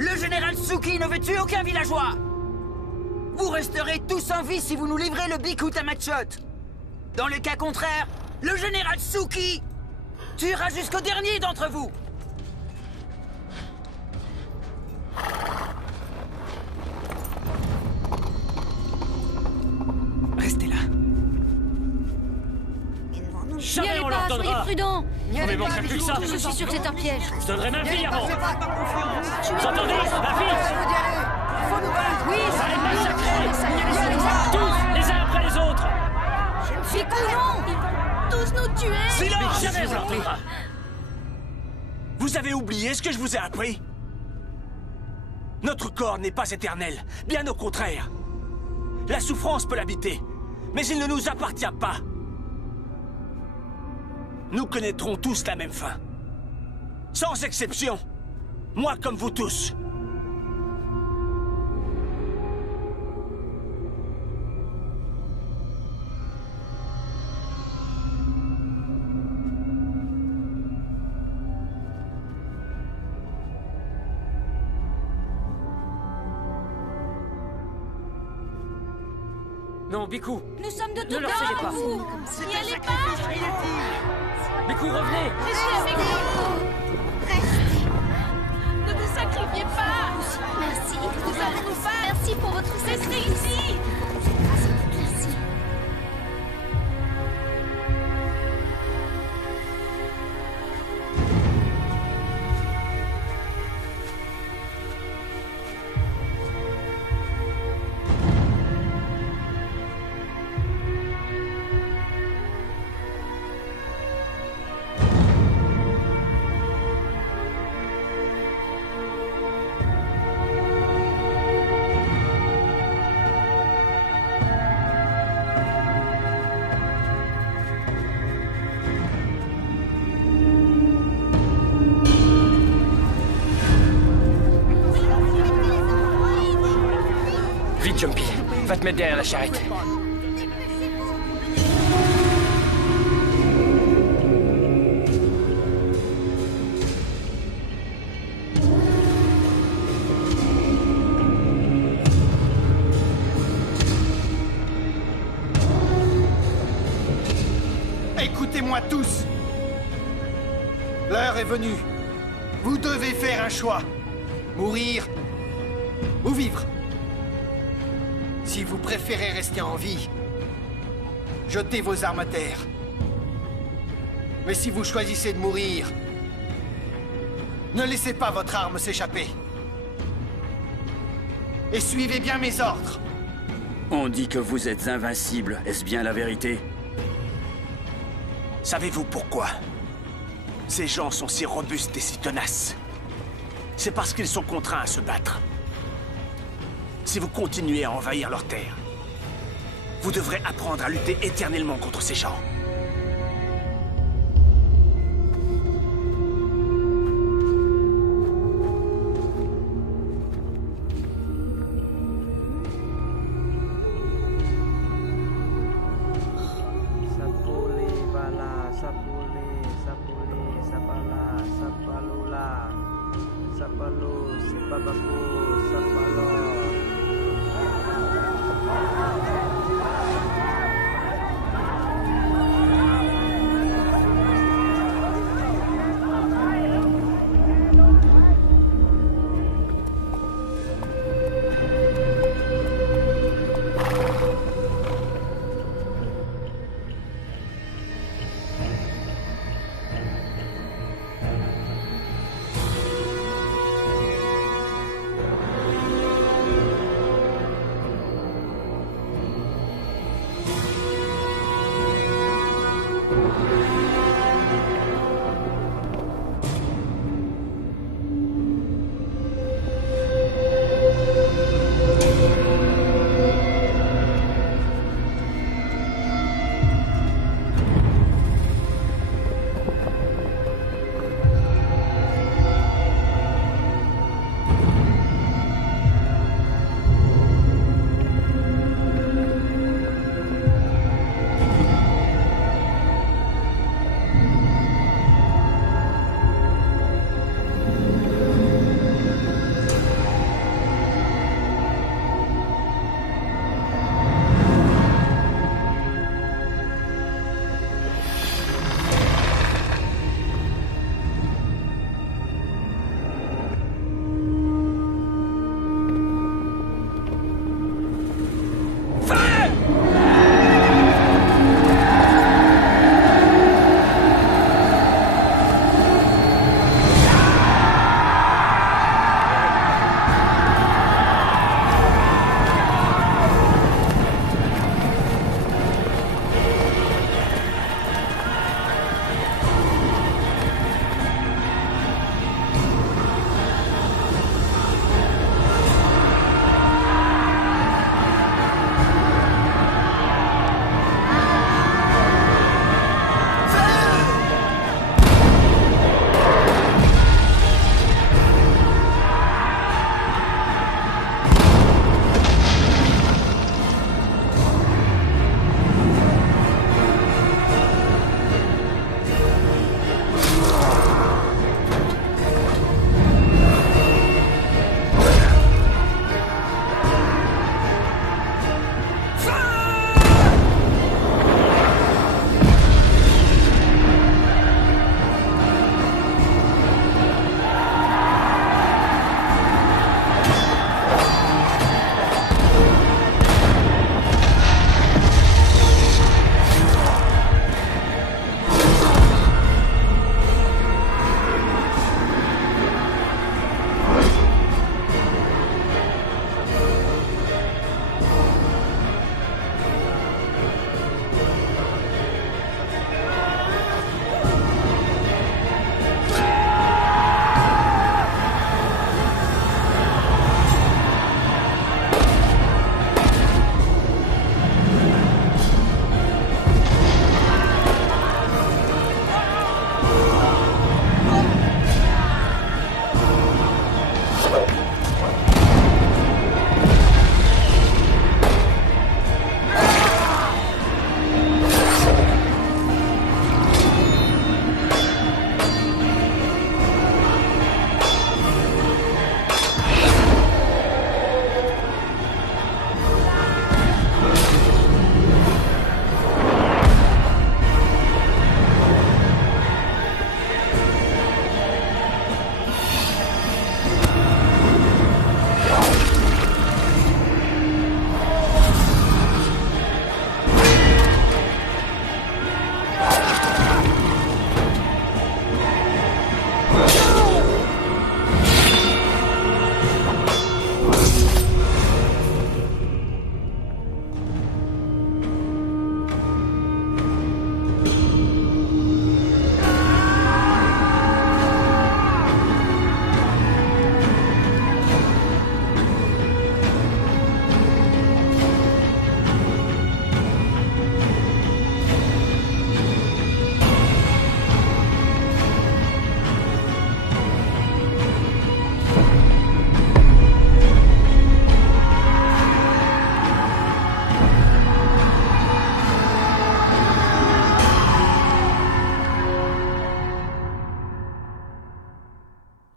Le général Tsuki ne veut tuer aucun villageois. Vous resterez tous en vie si vous nous livrez le Bikut Amatshot. Dans le cas contraire, le général Tsuki tuera jusqu'au dernier d'entre vous. Restez là. N'y allez pas, soyez prudents. N'y allez pas, plus que ça. je suis sûr que c'est un piège. Je donnerai ma fille avant. Vous entendez, ma fille? Oui, allez massacrer. Tous, les uns après les autres. C'est courant. Ils vont tous nous tuer. Silence! Jamais on l'entendra. Vous avez oublié ce que je vous ai appris? Notre corps n'est pas éternel, bien au contraire. La souffrance peut l'habiter, mais il ne nous appartient pas. Nous connaîtrons tous la même fin. Sans exception. Moi comme vous tous. Non, Biku. Nous sommes de Ne tout leur cœur cédez avec pas. vous. N'y allez pas. Biku, revenez. Restez avec nous. Ne vous sacrifiez pas. Merci. Nous allons nous battre. Merci pour votre restez ici. Merci. Vite, Jumpy. Va te mettre derrière la charrette. Écoutez-moi tous. L'heure est venue. Vous devez faire un choix. Mourir ou vivre. Si vous préférez rester en vie, jetez vos armes à terre. Mais si vous choisissez de mourir, ne laissez pas votre arme s'échapper. Et suivez bien mes ordres. On dit que vous êtes invincible. Est-ce bien la vérité? Savez-vous pourquoi ces gens sont si robustes et si tenaces? C'est parce qu'ils sont contraints à se battre. Si vous continuez à envahir leur terre, vous devrez apprendre à lutter éternellement contre ces gens.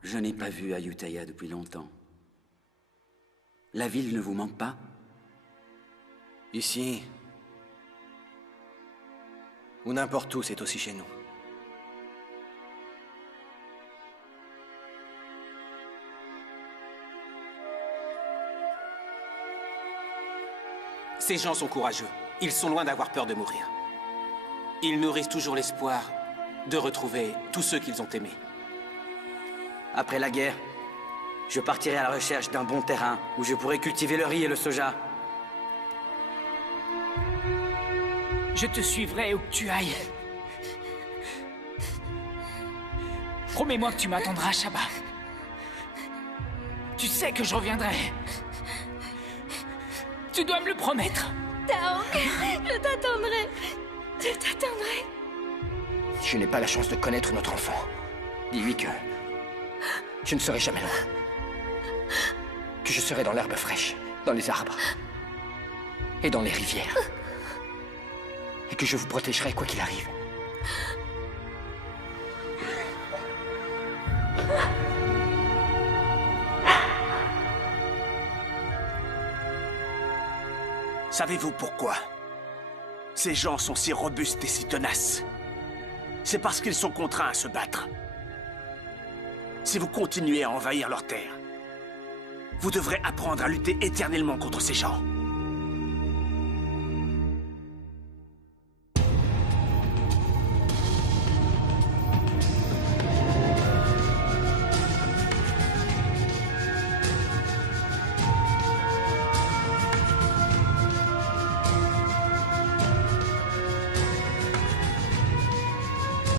Je n'ai pas vu Ayutthaya depuis longtemps. La ville ne vous manque pas? Ici, ou n'importe où, c'est aussi chez nous. Ces gens sont courageux. Ils sont loin d'avoir peur de mourir. Ils nourrissent toujours l'espoir de retrouver tous ceux qu'ils ont aimés. Après la guerre, je partirai à la recherche d'un bon terrain où je pourrai cultiver le riz et le soja. Je te suivrai où que tu ailles. Promets-moi que tu m'attendras, Shaba. Tu sais que je reviendrai. Tu dois me le promettre. Taong, je t'attendrai. Je t'attendrai. Je n'ai pas la chance de connaître notre enfant. Dis-lui que je ne serai jamais loin. Que je serai dans l'herbe fraîche, dans les arbres et dans les rivières. Et que je vous protégerai quoi qu'il arrive. Savez-vous pourquoi ces gens sont si robustes et si tenaces? C'est parce qu'ils sont contraints à se battre. Si vous continuez à envahir leurs terres, vous devrez apprendre à lutter éternellement contre ces gens.